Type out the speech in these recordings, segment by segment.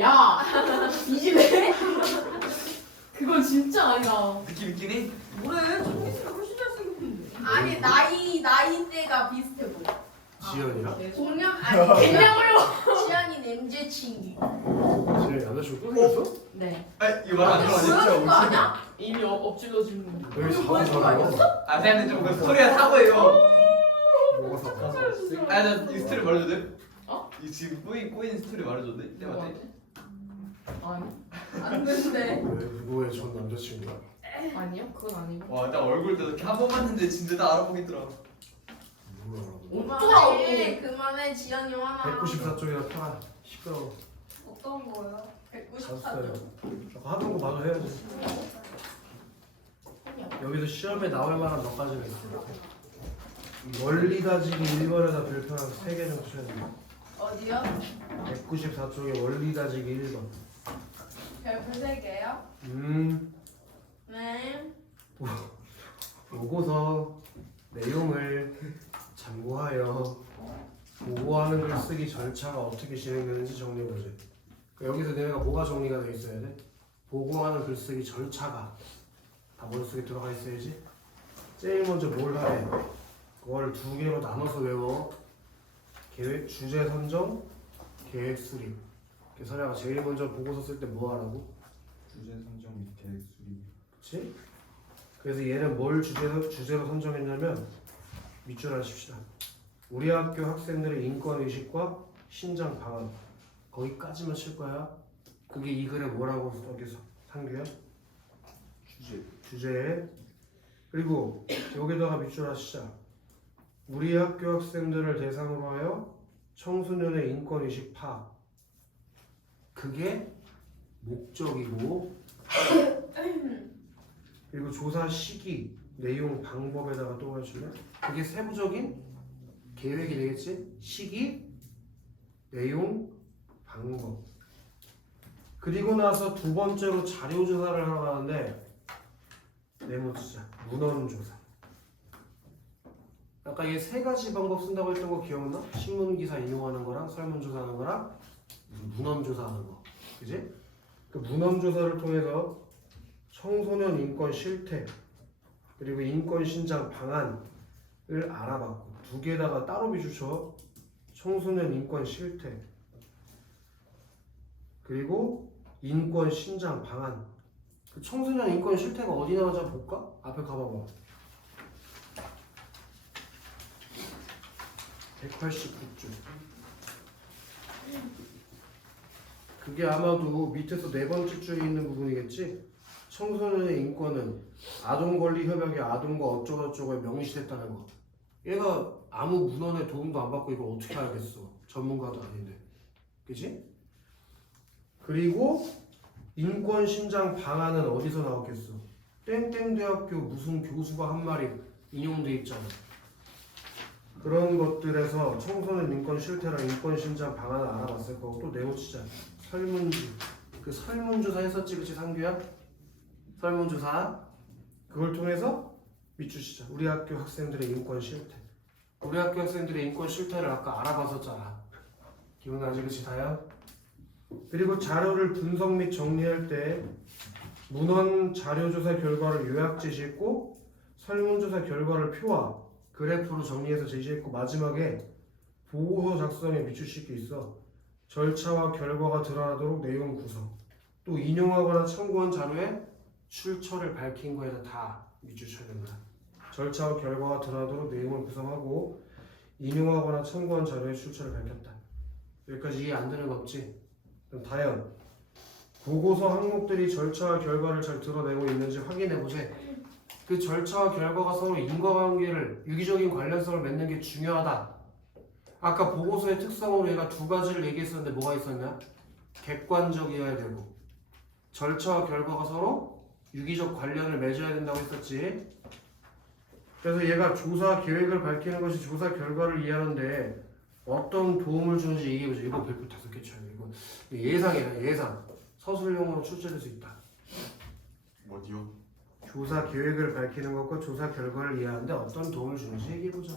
야! 이집에? 그건 진짜 아니다. 느낌 있긴 해. 뭐래? 정민이가 훨씬 잘생겼는데. 아니 나이대가 비슷해 보여. 지연이랑? 공룡 아니 그냥으로. 지연이 남자친구. 지연이 남자친구 또 생겼어? 네. 아 이거 말 안 아니, 들어. 보여준 거 아니야? 이미 엎질러진 거. 여기 이거 사고 보여준 거 사고 아니었어? 아 그냥 좀 스토리가 사고예요. 뭐가 사고 아나이 스토리 말해줘도 돼? 어? 이 지금 꼬인 스토리 말해줘도 돼? 내가 돼? 아니. 안 된대. 왜 누구의 전 남자친구야? 아니요. 그건 아니고. 와 나 얼굴도 이렇게 한 번 봤는데 진짜 나 알아보겠더라. 누구야? 그만해 지연이 화나. 194쪽이라 펴라. 시끄러워. 어떤 거요? 194점. 저거 하던 거 봐도 해야지. 여기서 시험에 나올 만한 몇 가지가 있어요. 원리 다지기 1번에다 별표 한 3개 정도 쳐야 돼요. 어디요? 194쪽에 원리 다지기 1번. 별표 3개요? 네. 보고서 내용을 참고하여 보고하는 글쓰기 절차가 어떻게 진행되는지 정리해보지. 그러니까 여기서 내가 뭐가 정리가 돼 있어야 돼? 보고하는 글쓰기 절차가 다 머릿속에 들어가 있어야지. 제일 먼저 뭘 하래? 그걸 2개로 나눠서 외워. 계획, 주제 선정, 계획 수립. 그래서 내가 제일 먼저 보고서 쓸 때 뭐 하라고? 주제 선정 및 계획 수립. 그치? 그래서 얘는 뭘 주제로 선정했냐면 밑줄 하십시다. 우리 학교 학생들의 인권의식과 신장 방안 거기까지만 칠 거야. 그게 이 글에 뭐라고 여기서 상규야? 주제에. 그리고 여기다가 밑줄 하시자. 우리 학교 학생들을 대상으로 하여 청소년의 인권의식 파악. 그게 목적이고 그리고 조사 시기, 내용, 방법에다가 또 해주면 그게 세부적인 계획이 되겠지? 시기, 내용, 방법. 그리고 나서 두 번째로 자료 조사를 하러 가는데 네모치자 문헌 조사. 아까 얘 3가지 방법 쓴다고 했던 거 기억나? 신문 기사 인용하는 거랑 설문 조사하는 거랑 문헌 조사하는 거. 그지? 그 문헌 조사를 통해서 청소년 인권 실태 그리고 인권 신장 방안을 알아봤고 2개다가 따로 비주 쳐. 청소년 인권 실태 그리고 인권 신장 방안. 그 청소년 인권 실태가 어디 나오는지 한번 볼까? 앞에 가봐봐. 189쪽. 그게 아마도 밑에서 4번째 줄에 있는 부분이겠지? 청소년의 인권은 아동권리협약의 아동과 어쩌고저쩌고에 명시됐다는 거. 얘가 아무 문헌의 도움도 안 받고 이걸 어떻게 알겠어? 전문가도 아닌데. 그치? 그리고 인권 신장 방안은 어디서 나왔겠어? 땡땡대학교 무슨 교수가 한 말이 인용돼 있잖아. 그런 것들에서 청소년 인권 실태랑 인권 신장 방안을 알아봤을 거고 또 네모치자 설문지. 그 설문조사 했었지 그치 상규야? 설문조사 그걸 통해서 밑주시자. 우리 학교 학생들의 인권 실태. 우리 학교 학생들의 인권 실태를 아까 알아봤었잖아. 기억나지 그치 다요? 그리고 자료를 분석 및 정리할 때 문헌 자료조사 결과를 요약 제시했고 설문조사 결과를 표와 그래프로 정리해서 제시했고 마지막에 보고서 작성에 밑줄 게 있어. 절차와 결과가 드러나도록 내용 구성. 또 인용하거나 참고한 자료에 출처를 밝힌 거에다 다 밑줄 쳐야 된다. 절차와 결과가 드러나도록 내용을 구성하고 인용하거나 참고한 자료에 출처를 밝혔다. 여기까지 이해 안 되는 거 없지? 그럼 다연 보고서 항목들이 절차와 결과를 잘 드러내고 있는지 확인해보세. 그 절차와 결과가 서로 인과관계를 유기적인 관련성을 맺는 게 중요하다. 아까 보고서의 특성으로 얘가 2가지를 얘기했었는데 뭐가 있었냐? 객관적이어야 되고 절차와 결과가 서로 유기적 관련을 맺어야 된다고 했었지. 그래서 얘가 조사 계획을 밝히는 것이 조사 결과를 이해하는데 어떤 도움을 주는지 얘기해보자. 이거 별표 5개 쳐야 돼. 이거 예상이야. 예상. 서술형으로 출제될 수 있다. 어디요? 조사 계획을 밝히는 것과 조사 결과를 이해하는데 어떤 도움을 주는지 얘기해보자.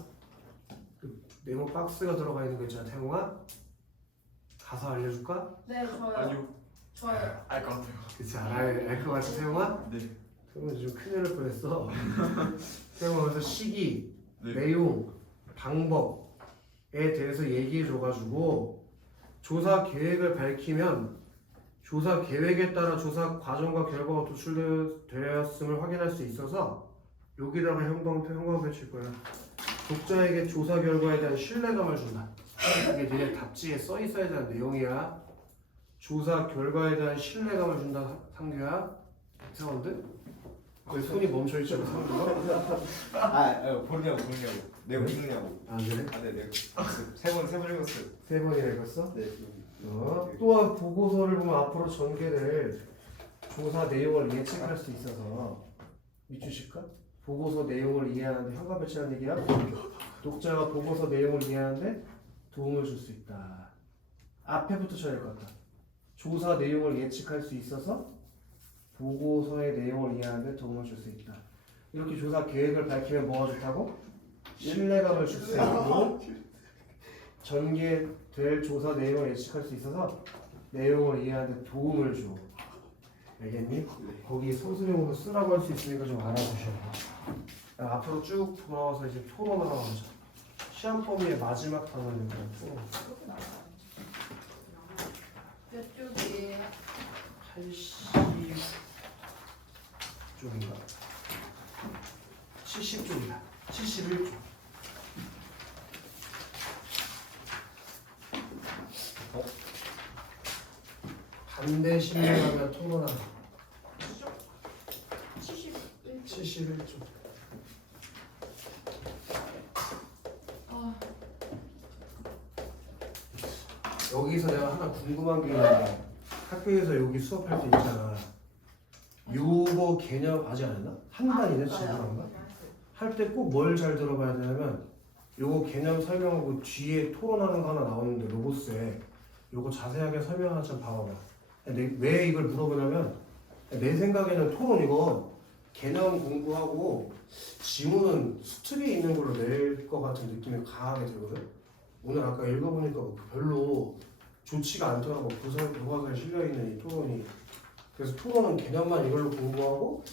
그 네모 박스가 들어가 있는 거 있잖아 태용아. 가서 알려줄까? 네, 저요. 아니요. 저요. 알 것 같아요. 그치 알것 같아 세영아? 네. 세영아 좀 큰일 날 뻔했어. 세영아 그래서 시기, 네. 내용, 방법에 대해서 얘기해줘가지고 조사 계획을 밝히면 조사 계획에 따라 조사 과정과 결과가 도출되었음을 확인할 수 있어서 여기다가 형광펜 칠 거야. 독자에게 조사 결과에 대한 신뢰감을 준다. 이게 니네 답지에 써 있어야 되는 내용이야. 조사 결과에 대한 신뢰감을 준다, 상규야. 세원들? 왜 손이 멈춰 있잖아, 상규가? 보느냐고. 내가 네? 읽느냐고. 안 그래? 아, 네, 내가 세번 읽었어요. 세 번이나 읽었어? 네. 또한 보고서를 보면 앞으로 전개될 조사 내용을 예측할 수 있어서 밑주실까? 보고서 내용을 이해하는데 현관 배치하는 얘기야? 독자가 보고서 내용을 이해하는데 도움을 줄 수 있다. 앞에부터 쳐야 될 것 같다. 조사 내용을 예측할 수 있어서 보고서의 내용을 이해하는데 도움을 줄 수 있다. 이렇게 조사 계획을 밝히면 뭐가 좋다고? 신뢰감을 줄 수 있고 전개될 조사 내용을 예측할 수 있어서 내용을 이해하는데 도움을 줘. 알겠니? 거기 소수용으로 쓰라고 할 수 있으니까 좀 알아두셔야 돼. 앞으로 쭉 돌아와서 이제 토론을 하고 가자. 시험 범위의 마지막 단원인 거야, 토론. 몇 쪽이에요? 80쪽인가? 70쪽이다. 71쪽. 반대 신뢰하면 토론하다. 71쪽. 여기서 내가 하나 궁금한 게 있는데 학교에서 여기 수업할 때 있잖아. 요거 개념 아직 안 했나? 한 단이네 지금인가? 할 때 꼭 뭘 잘 들어봐야 되냐면 요거 개념 설명하고 뒤에 토론하는 거 하나 나오는데 로보스에 요거 자세하게 설명하나 좀 봐봐봐. 왜 이걸 물어보냐면 내 생각에는 토론 이거 개념 공부하고 지문은 수특에 있는 걸로 낼 것 같은 느낌이 강하게 들거든. 오늘 아까 읽어보니까 별로 좋지가 않더라고. 교과서에 실려있는 이 토론이. 그래서 토론은 개념만 이걸로 공부하고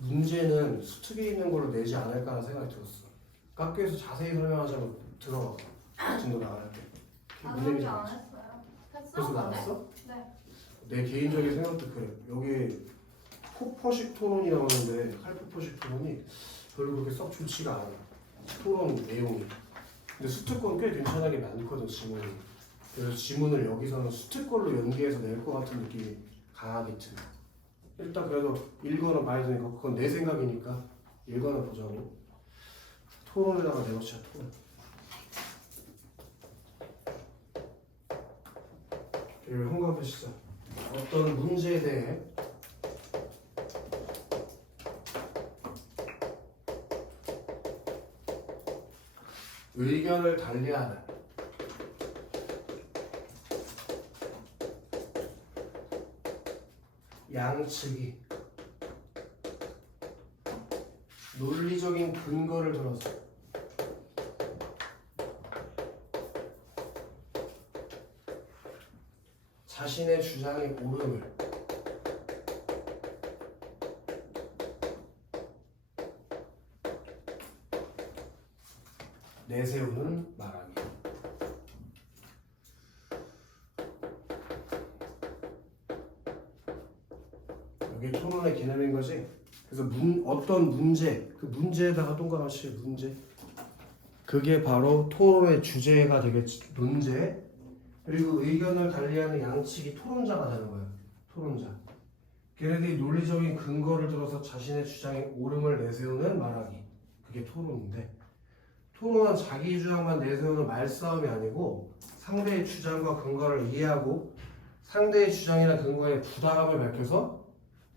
문제는 수특에 있는 걸로 내지 않을까 하는 생각이 들었어. 학교에서 자세히 설명하자면 들어가. 진도 나갈 때. 문제인지 안 알았어. 했어요. 그래서 했어? 나왔어? 네. 내 개인적인 생각도 그래. 여기 포퍼식 토론이 나오는데 칼포퍼식 토론이 별로 그렇게 썩 좋지가 않아. 토론 내용이. 근데 수특권 꽤 괜찮하게 많거든 지문이. 그래서 지문을 여기서는 수특권로 연기해서 낼 것 같은 느낌이 강하게 들어. 일단 그래도 읽어는 봐야 되니까 그건 내 생각이니까 읽어는 보자고. 토론에다가 내놓자 토론. 그리고 홍감표 시작. 어떤 문제에 대해 의견을 달리하는 양측이 논리적인 근거를 들어서 자신의 주장의 옳음을 내세우는 말하기. 이게 토론의 개념인 거지. 그래서 어떤 문제, 그 문제에다가 동그라미 문제. 그게 바로 토론의 주제가 되겠지. 문제. 그리고 의견을 달리하는 양측이 토론자가 되는 거예요. 토론자. 걔네들이 논리적인 근거를 들어서 자신의 주장의 옳음을 내세우는 말하기. 그게 토론인데, 토론은 자기 주장만 내세우는 말싸움이 아니고 상대의 주장과 근거를 이해하고 상대의 주장이나 근거에 부당함을 밝혀서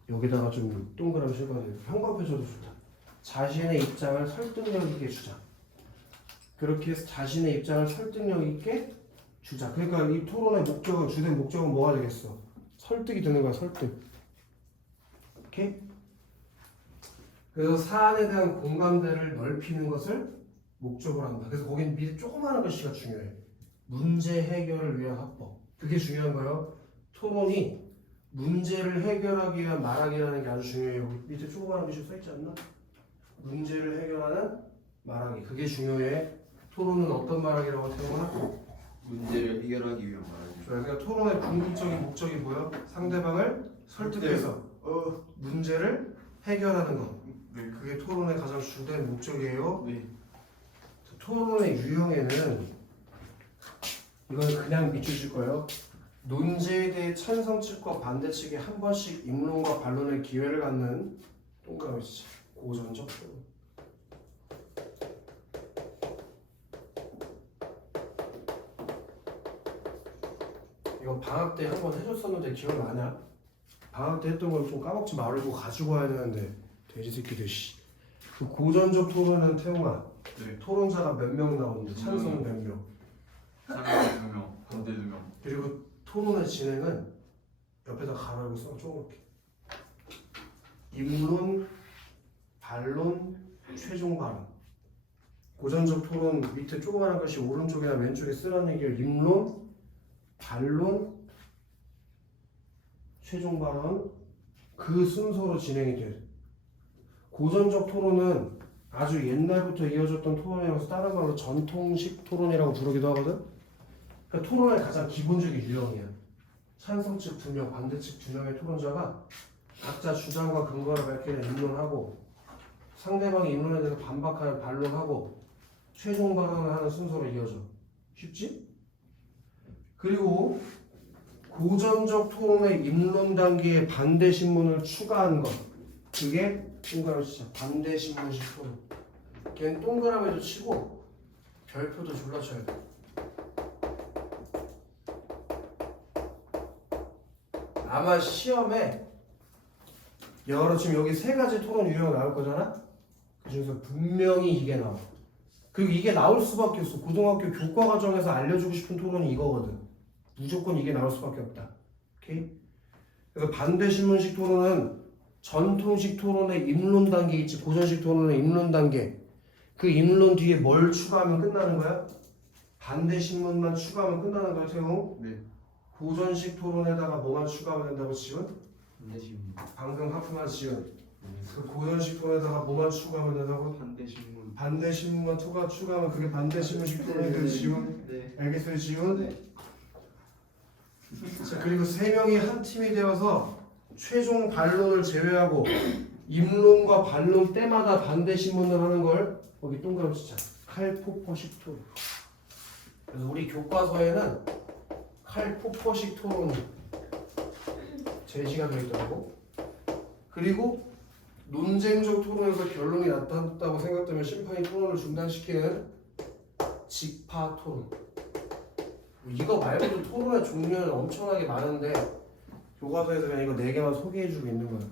여기다가 좀 동그라미 칠거야 돼. 형광펜 쳐도 좋다. 자신의 입장을 설득력 있게 주장. 그렇게 해서 자신의 입장을 설득력 있게 주장. 그러니까 이 토론의 목적은, 주된 목적은 뭐가 되겠어? 설득이 되는 거야, 설득. 오케이? 그래서 사안에 대한 공감대를 넓히는 것을 목적으로 한다. 그래서 거긴 밑에 조그마한 글씨가 중요해. 문제 해결을 위한 합법. 그게 중요한 거예요. 토론이 문제를 해결하기 위한 말하기라는 게 아주 중요해요. 여기 밑에 조그마한 글씨 써있지 않나? 문제를 해결하는 말하기. 그게 중요해. 토론은 어떤 말하기라고 태용아? 문제를 해결하기 위한 말하기. 그러니까 토론의 궁극적인 목적이 뭐야? 상대방을 설득해서 문제를 해결하는 거. 네. 그게 토론의 가장 주된 목적이에요. 네. 토론의 유형에는 이건 그냥 밑주실 거예요. 논제에 대해 찬성 측과 반대 측이 한 번씩 입론과 반론의 기회를 갖는 동그라미 고전적 토론. 이거 방학 때 한번 해줬었는데 기억 나냐? 방학 때 했던 걸 좀 까먹지 말고 가지고 와야 되는데 돼지 새끼들 씨. 그 고전적 토론은 태용아. 네. 토론자가 몇 명 나오는데 찬성 몇 명. 상대 2명, 반대 2명. 그리고 토론의 진행은 옆에다 가로하고 써 쪼그렇게. 입론, 반론, 최종 발언. 고전적 토론 밑에 조그마한 것이 오른쪽이나 왼쪽에 쓰라는 얘기를 입론, 반론, 최종 발언 그 순서로 진행이 돼. 고전적 토론은 아주 옛날부터 이어졌던 토론이라서 다른 말로 전통식 토론이라고 부르기도 하거든. 그러니까 토론의 가장 기본적인 유형이야. 찬성 측 2명, 반대 측 2명의 토론자가 각자 주장과 근거를 밝히는 입론하고 상대방의 입론에 대해서 반박하는 반론하고 최종 발언을 하는 순서로 이어져. 쉽지? 그리고 고전적 토론의 입론 단계에 반대 신문을 추가한 것. 그게 동그라미 치자. 반대 신문식 토론. 걔는 동그라미도 치고 별표도 졸라 쳐야 돼. 아마 시험에 지금 여기 3가지 토론 유형 나올 거잖아? 그 중에서 분명히 이게 나와. 그리고 이게 나올 수밖에 없어. 고등학교 교과 과정에서 알려주고 싶은 토론이 이거거든. 무조건 이게 나올 수밖에 없다. 오케이? 그래서 반대 신문식 토론은 전통식 토론의 입론 단계 있지. 고전식 토론의 입론 단계. 그 입론 뒤에 뭘 추가하면 끝나는 거야? 반대 신문만 추가하면 끝나는 거야, 태용? 네. 고전식 토론에다가 뭐만 추가하면 된다고 지금? 반대 신문. 방금 하프만 지금. 그 고전식 토론에다가 뭐만 추가하면 된다고? 반대 신문. 반대 신문만 추가하면 그게 반대 신문식 토론이 돼, 지금? 네. 알겠어요, 지금? 네. 자, 그리고 3명이 한 팀이 되어서 최종 반론을 제외하고 입론과 반론 때마다 반대 신문을 하는 걸 거기 동그라미 치자. 칼포퍼식 토론. 그래서 우리 교과서에는 칼포퍼식 토론이 제시가 되어 있더라고. 그리고 논쟁적 토론에서 결론이 나타났다고 생각되면 심판이 토론을 중단시키는 직파 토론. 이거 말고도 토론의 종류는 엄청나게 많은데 교과서에서 그냥 이거 4개만 소개해주고 있는 거야.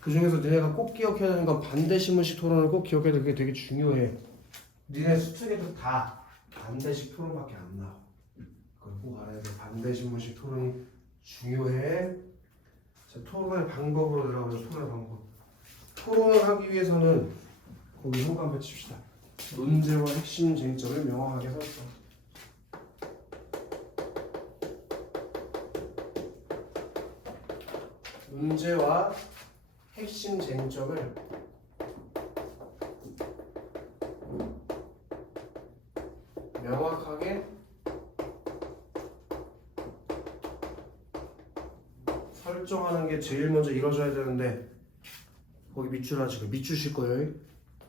그 중에서 너네가 꼭 기억해야 되는 건 반대 신문식 토론을 꼭 기억해야 돼. 그게 되게 중요해. 니네 수특에도 다 반대식 토론밖에 안 나와. 그걸 꼭 알아야 돼. 반대 신문식 토론이 중요해. 자, 토론의 방법으로 들어가보자. 토론의 방법. 토론을 하기 위해서는 거기 한번 한번 칩시다. 논제와 핵심 쟁점을 명확하게 설정. 문제와 핵심 쟁점을 명확하게 설정하는 게 제일 먼저 이루어져야 되는데 거기 밑줄하시고 밑주실 거예요.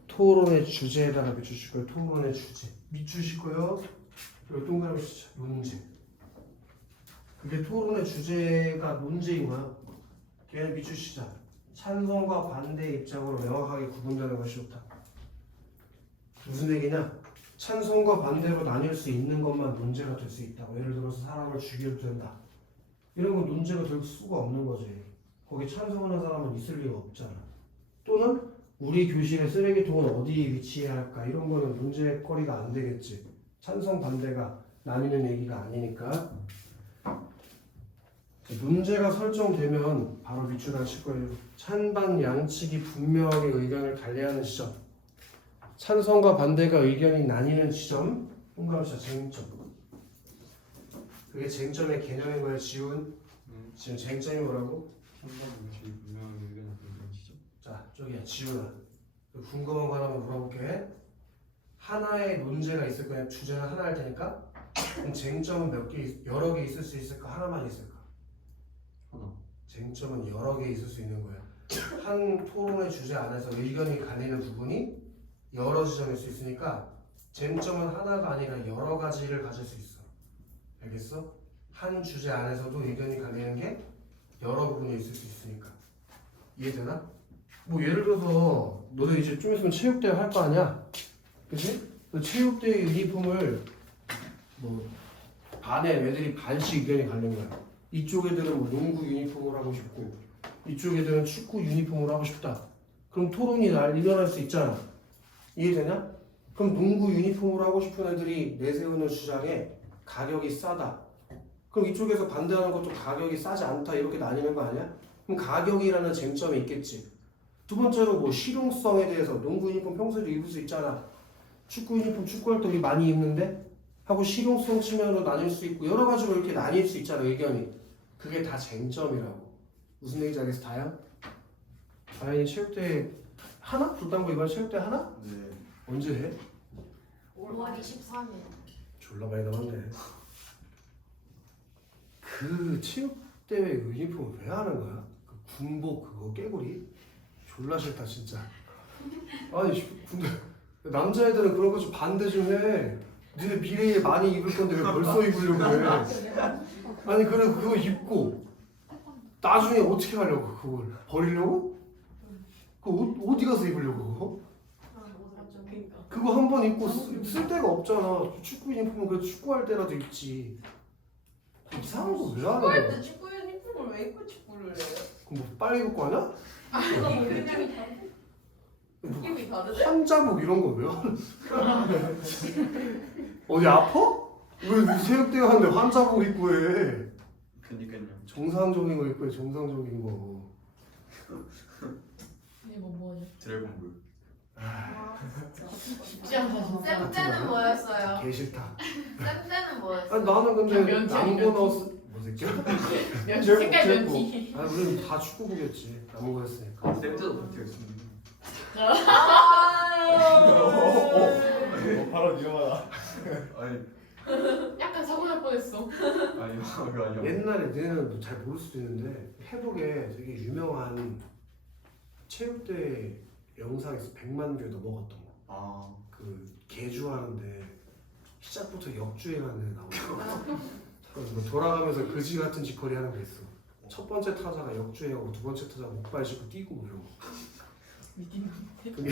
토론의 주제에다가 밑주실 거예요. 토론의 주제 밑주실 거예요. 그리고 동그라미 치자. 논제. 그게 토론의 주제가 논제인 거야. 걔는 밑주시자. 찬성과 반대의 입장으로 명확하게 구분되는 것이 좋다. 무슨 얘기냐? 찬성과 반대로 나뉠 수 있는 것만 논제가 될 수 있다고. 예를 들어서 사람을 죽여도 된다. 이런 건 논제가 될 수가 없는 거지. 거기 찬성하는 사람은 있을 리가 없잖아. 또는 우리 교실의 쓰레기통은 어디에 위치해야 할까? 이런 거는 문제거리가 안 되겠지. 찬성 반대가 나뉘는 얘기가 아니니까. 문제가 설정되면 바로 밑줄하실 거예요. 찬반 양측이 분명하게 의견을 달리하는 지점. 찬성과 반대가 의견이 나뉘는 지점. 동그라미 쟁점. 그게 쟁점의 개념인 거야. 지금 쟁점이 뭐라고? 상관없이 분명한 의견이 불변치죠. 자, 저기야 지훈아. 궁금한 거 하나만 물어볼게. 하나의 문제가 있을 거야. 주제는 하나일 테니까. 그럼 쟁점은 몇 개, 여러 개 있을 수 있을까? 하나만 있을까? 하나. 쟁점은 여러 개 있을 수 있는 거야. 한 토론의 주제 안에서 의견이 갈리는 부분이 여러 지점일 수 있으니까 쟁점은 하나가 아니라 여러 가지를 가질 수 있어. 알겠어? 한 주제 안에서도 의견이 갈리는 게 여러 부분이 있을 수 있으니까. 이해되나? 뭐 예를 들어서 너도 이제 좀 있으면 체육대회 할 거 아니야? 그치? 체육대회 유니폼을 뭐 반에 애들이 반씩 의견이 갈린 거야. 이쪽 애들은 뭐 농구 유니폼을 하고 싶고 이쪽 애들은 축구 유니폼을 하고 싶다. 그럼 토론이 일어날 수 있잖아. 이해되냐? 그럼 농구 유니폼을 하고 싶은 애들이 내세우는 주장에 가격이 싸다. 그럼 이쪽에서 반대하는 것도 가격이 싸지 않다 이렇게 나뉘는 거 아니야? 그럼 가격이라는 쟁점이 있겠지. 두 번째로 뭐 실용성에 대해서 농구 유니폼 평소에도 입을 수 있잖아. 축구 유니폼 축구할 때 우리 많이 입는데? 하고 실용성 측면으로 나뉠 수 있고 여러 가지로 이렇게 나뉠 수 있잖아 의견이. 그게 다 쟁점이라고. 무슨 얘기인지 알겠어 다현? 다현이 체육대회 하나? 불당부 이번 체육대회 하나? 네. 언제 해? 5월 23일. 졸라 많이 남았네. 그 체육대회 유니폼 왜 하는 거야? 그 군복 그거 깨구리? 졸라 싫다 진짜. 아니 근데 남자애들은 그런 거 좀 반대 좀 해. 니네 미래에 많이 입을 건데 왜 벌써 입으려고 해? 아니 그래 그거 입고 나중에 어떻게 하려고 그걸 버리려고? 그거 어디 가서 입으려고 그러니까. 그거 한 번 입고 쓸 데가 없잖아. 축구 유니폼은 그래도 축구할 때라도 입지. 이상한 거 왜 하는 축구할 거야? 때 축구 유니폼을 왜 입고 축구를 해요? 그럼 뭐 빨리 입고 하냐? 그거 뭐 그냥 느낌이 다르대? 환자복 이런 거 왜 하는 거야? 어디 아파? 왜 체육대회 하는데 환자복 입고 해? 그니까요. 정상적인 거 입고 해. 정상적인 거. 이거 뭐냐? 드래곤볼. 쉽지 않다 진짜. 쌤 때는 뭐였어요? 개 싫다. 쌤 때는 뭐였어요? 아니 나는 근데 면티, 남고 면티. 나왔어. 뭐 새끼야? 면 제복, 색깔 제복. 면티. 아 우리는 다 축구부겠지. 남고 했으니까. 쌤때도 버티가 있습니다. 바로 위험하다. 아니 약간 사고 날 뻔했어. 아니요 그거 아니요. 옛날에 너네는 잘 모를 수도 있는데 페북에 되게 유명한 체육대회 영상에서 100만 뷰 넘어갔던 거. 아 그 개주하는데 시작부터 역주행하는 애 나오고 뭐 돌아가면서 그지 같은 짓거리 하는 게 있어. 첫 번째 타자가 역주행하고 두 번째 타자가 목발 짚고 뛰고 뭐 이런 거. 미팅. 그게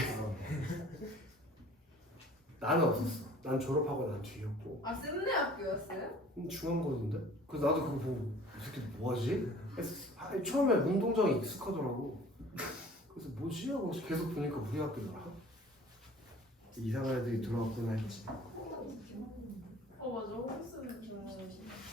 나는 없었어. 난 졸업하고 난 뒤였고 아 쌤네 학교였어요? 중앙고였는데. 그래서 나도 그거 보고 이 새끼 뭐하지? 처음에 운동장이 익숙하더라고. 그래서 뭐지? 하고 계속 보니까 우리 학교더라. 이상한 애들이 들어왔구나 했지. 맞아 호스는 좀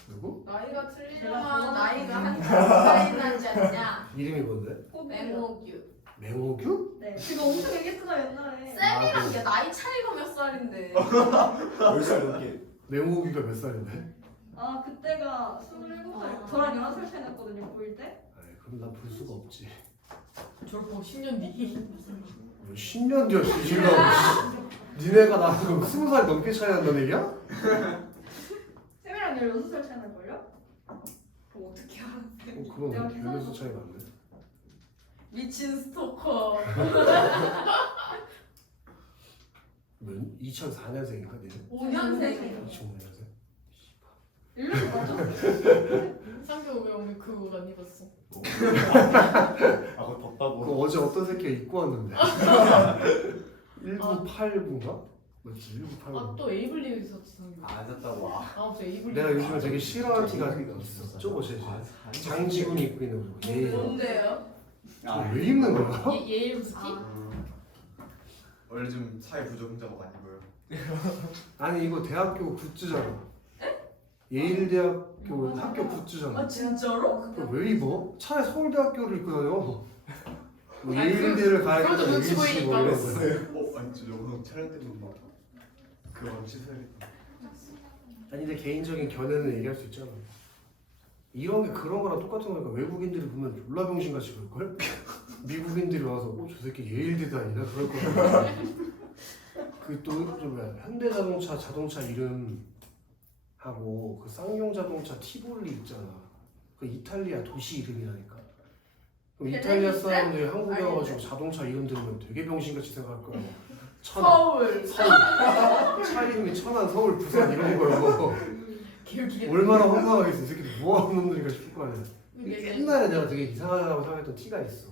누구? 나이가 틀리지만 나이가 한 차이 나지 않냐? 이름이 뭔데? 맹호규. 맹호규? 네. 그거 엄청 얘기했잖아 옛날에. 쌤이랑 얘 나이 차이가 몇 살인데? 10살 넘게. 맹호규가 몇 살인데? 아 그때가 27살. 저랑 11살 차이 났거든요 고1 때. 아이, 그럼 난 볼 수가 없지. 졸업 10년 뒤. 10년 뒤야 지금. 니네가 나랑 그럼 20살 넘게 차이 난다는 얘기야? 쌤이랑 16살 차이 날걸요? 그럼 어떻게 알아? 그건 내가 별로서 차이 나네. 미친 스토커. 몇? 2004년생인가 니네? 5년생. 2005년생? 1년 맞아? 상교 왜 오늘 그거 안 입었어? 아 그거 덥다고. 그거 어제 어떤 새끼가 입고 왔는데 1989인가? 맞지? 1989. 아또 에이블리에 있었지 상교. 안 샀다고. 아무튼 에이블리. 내가 요즘에 되게 싫어하는 티가 있어. 저거 장지훈이 입고 있는 거. 얘 뭔데요? 왜 입는 거야? 예일 스키? 원래 좀 사회 부적응자가 많이 보여. 아니 이거 대학교 굿즈잖아. 예일대학교 학교 굿즈잖아. 아 진짜로? 그걸 왜 입어? 차라리 서울대학교를 입고 다녀. 뭐 아니, 예일대를 가야 그것도 눈치 뭐 보이니까. 이런 거야. 아니 진짜 오늘 촬영 때문에 그거 씻어야겠다. 아니 내 개인적인 견해는 얘기할 수 있잖아. 이런 게 그런 거랑 똑같은 거니까 외국인들이 보면 졸라 병신같이 그럴걸? 미국인들이 와서 저 새끼 예일대도 아니다 그럴 거야. 그또 뭐야 현대자동차 자동차 이름 하고 그 쌍용 자동차 티볼리 있잖아. 그 이탈리아 도시 이름이라니까. 그럼 이탈리아 사람들이 한국에 와가지고 자동차 이름 들으면 되게 병신같이 생각할 거야. 서울. 차 이름이 천안, 서울, 부산 이런 거요. 기억이. 얼마나 황당하겠어. 이 새끼 뭐하는 놈들인가 싶을 거 아니야. 네. 옛날에 내가 되게 이상하다고 생각했던 티가 있어.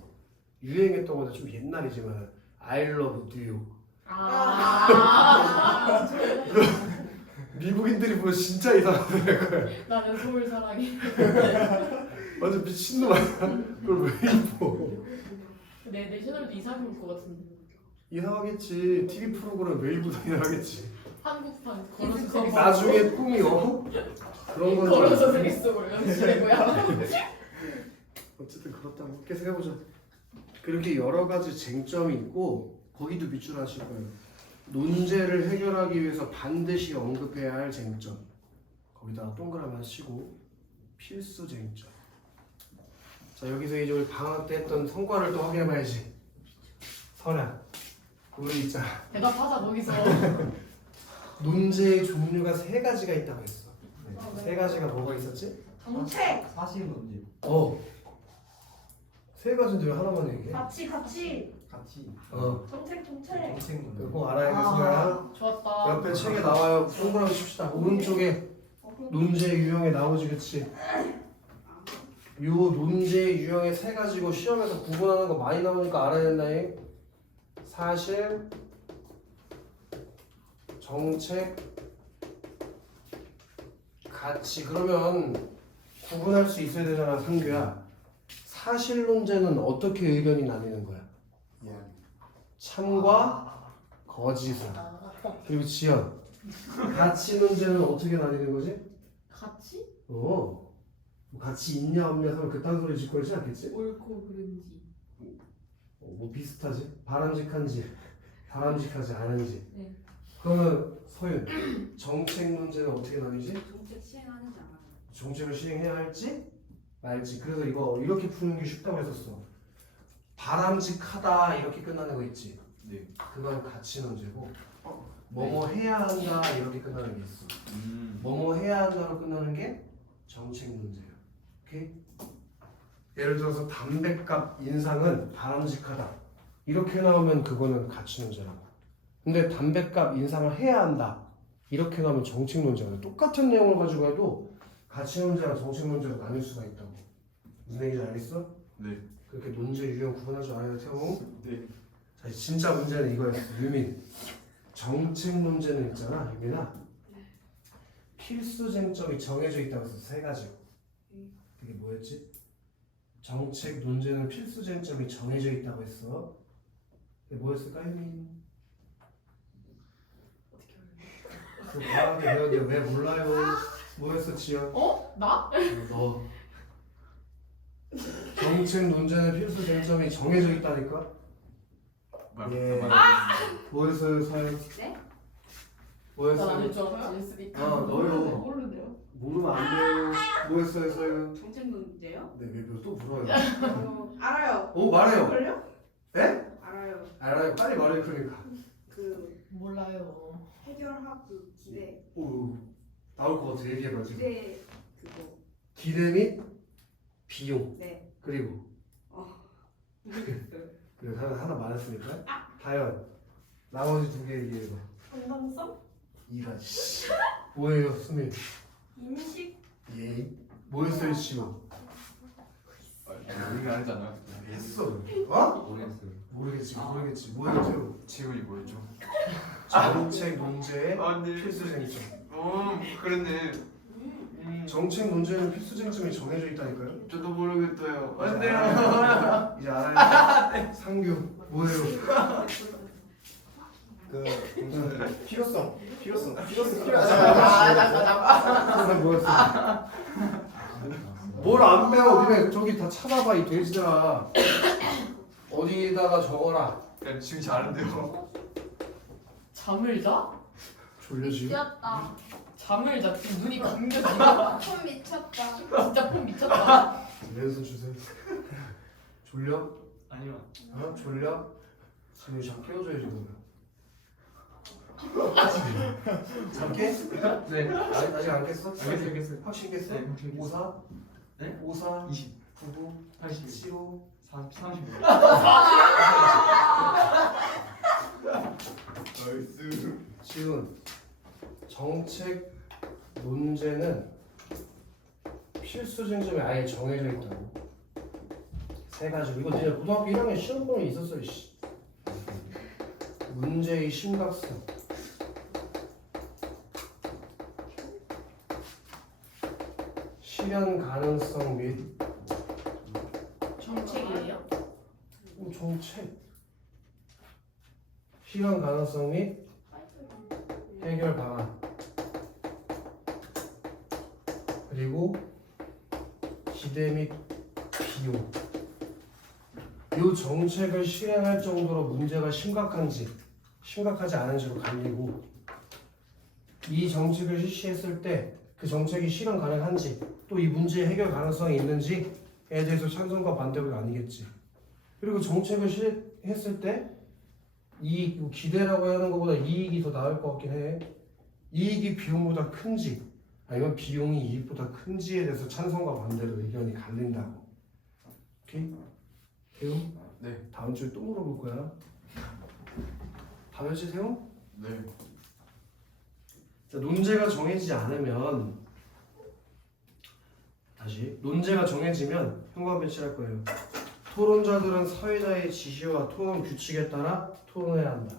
유행했던 건데 좀 옛날이지만 I love 뉴욕. 아. 미국인들이 보면 진짜 이상하더라고요. 나는 서울 사랑해. 완전 미친놈 아니야? 그걸 왜 입어? 내 내셔널도 이상해 올 것 같은데. 이상하겠지. TV 프로그램 왜 입고 다니겠지. 한국판 걸어서 나중에 꿈이 그런 건 걸어서 세계 속으로 연출해고야. 어쨌든 그렇다고 계속 해보자. 그렇게 여러 가지 쟁점이 있고 거기도 밑줄 하실 거예요. 논제를 해결하기 위해서 반드시 언급해야 할 쟁점. 거기다가 동그라미 하시고 필수 쟁점. 자 여기서 이제 우리 방학 때 했던 성과를 또 확인해봐야지. 선아, 우리 있잖아. 대답하자 거기서. 논제의 종류가 3가지가 있다고 했어. 세 가지가 뭐가 있었지? 정책. 사실 문제. 3가지인데 왜 하나만 얘기해? 같이. 같이. 정책. 정책 문제. 그거 꼭 알아야겠어요. 좋았다. 옆에 책에 나와요. 동그라미 칩시다. 오른쪽에 논제 유형에 나오지, 그치? 요 논제 유형의 3가지고 시험에서 구분하는 거 많이 나오니까 알아야 된다잉. 사실, 정책, 가치. 그러면 구분할 수 있어야 되잖아, 상규야. 사실 논제는 어떻게 의견이 나뉘는 거야? 참과 거짓을. 그리고 지연. 가치 논제는 어떻게 나뉘는 거지? 같이? 가치 있냐 없냐 하면 그딴 소리 짓고 있지 않겠지? 옳고 그른지. 뭐 비슷하지? 바람직한지 바람직하지 않은지. 네. 그러면 서윤 정책 문제는 어떻게 나뉘지? 정책 시행하는지 안 하는지. 정책을 시행해야 할지 말지. 그래서 이거 이렇게 푸는 게 쉽다고 했었어. 바람직하다 이렇게 끝나는 거 있지? 네. 그건 가치 문제고 뭐뭐 해야 한다 이렇게 끝나는 게 있어. 뭐뭐 해야 한다로 끝나는 게 정책 문제예요. 오케이? 예를 들어서 담배값 인상은 바람직하다 이렇게 나오면 그거는 가치 문제라고. 근데 담배값 인상을 해야 한다 이렇게 나오면 정책 문제가. 똑같은 내용을 가지고 해도 가치 문제랑 정책 문제로 나뉠 수가 있다고. 무슨 얘기인지 알겠어? 네. 그렇게 논제 유형 구분할 줄 알아야 태호? 네. 자, 진짜 문제는 이거였어. 유민. 정책 문제는 있잖아, 유민아. 필수 쟁점이 정해져 있다고 해서 3가지. 그게 뭐였지? 정책 논제는 필수 쟁점이 정해져 있다고 했어. 그게 뭐였을까, 유민? 그 과학에 배웠는데 왜 몰라요? 뭐였어, 지연? 나? 너. 정책 논제는 필수 쟁점이 정해져 있다니까? 예. 뭐였어요, 사연? 네? 뭐였어요? 난안줄 알았지. 했으니까. 너요. 모르는데요. 모르면 안 돼요. 뭐였어요, 사연? 정책 문제요? 네, 왜 또 물어요? 알아요. 오, 말해요. 걸요? 네? 알아요. 알아요. 빨리 말해, 그러니까. 그 몰라요. 해결하고 기대. 오, 나올 것 같아. 얘기해봐, 지금. 기대 그거. 기대 및 비용. 네. 그리고. 모르겠어요. 그래, 하나 말했으니까. 다현. 나머지 2개 얘기해봐. 건강성. 이가. 뭐예요, 수민? 인식. 예. 뭐였어요, 지호? 우리가 하잖아. 했어. 모르겠어요. 모르겠지. 뭐예요, 태우? 지훈이 뭐였죠? 정책 논제의 네. 필수 쟁점. 그랬네. 정책 문제는 필수 쟁점이 정해져 있다니까요. 저도 모르겠어요. 이제 안 돼요. 알아야 이제 알아야 상규 뭐예요? 필요성. 항상 뭐였어? 뭘 안 배워? 니네 저기 다 찾아봐 이 돼지들아. 어디다가 적어라. 그냥 지금 잘하는데요. 잠을 자? 졸려 지금? 미쳤다. 잠을 잤지 눈이 감겨. 폰 미쳤다. 진짜 폰 미쳤다. 왼손 주세요. 졸려? 아니요. 어? 졸려? 지금 잠 깨워줘야지 그러면. 잠 깨? 네. 아직 안 깼어? 알겠어요. 확신 깼어? 네, 확신 깼어요. 54? 네? 54? 20, 99? 80, 75? 30. 나이스. 지금 정책 논제는 필수 쟁점이 아예 정해져 있다고. 세 가지고 이거 니네 고등학교 1학년 시험 보면 있었어요. 씨. 문제의 심각성, 실현 가능성 및 정책이에요? 정책, 실현 가능성 및 해결 방안, 그리고 기대 및 비용. 이 정책을 실행할 정도로 문제가 심각한지 심각하지 않은지로 갈리고, 이 정책을 실시했을 때 그 정책이 실현 가능한지 또 이 문제의 해결 가능성이 있는지에 대해서 찬성과 반대가 아니겠지. 그리고 정책을 실행했을 때 이 기대라고 하는 것보다 이익이 더 나을 것 같긴 해. 이익이 비용보다 큰지 아니면 비용이 이익보다 큰지에 대해서 찬성과 반대로 의견이 갈린다고. 오케이? 태용? 네. 다음 주에 또 물어볼 거야. 다 외치 태용? 네. 자, 논제가 정해지지 않으면 다시 논제가 정해지면 현관 배치할 거예요. 토론자들은 사회자의 지시와 토론 규칙에 따라 토론해야 한다.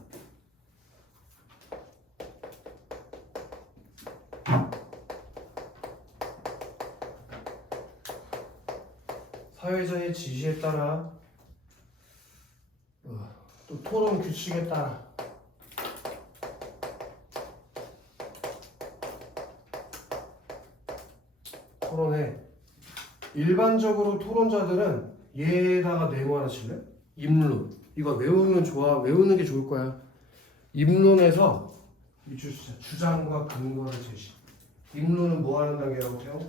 사회자의 지시에 따라 또 토론 규칙에 따라 토론해. 일반적으로 토론자들은 얘에다가 네모 하나 칠래? 입론. 이거 외우면 좋아. 외우는 게 좋을 거야. 입론에서 주장과 근거를 제시. 입론은 뭐 하는 단계라고 해요?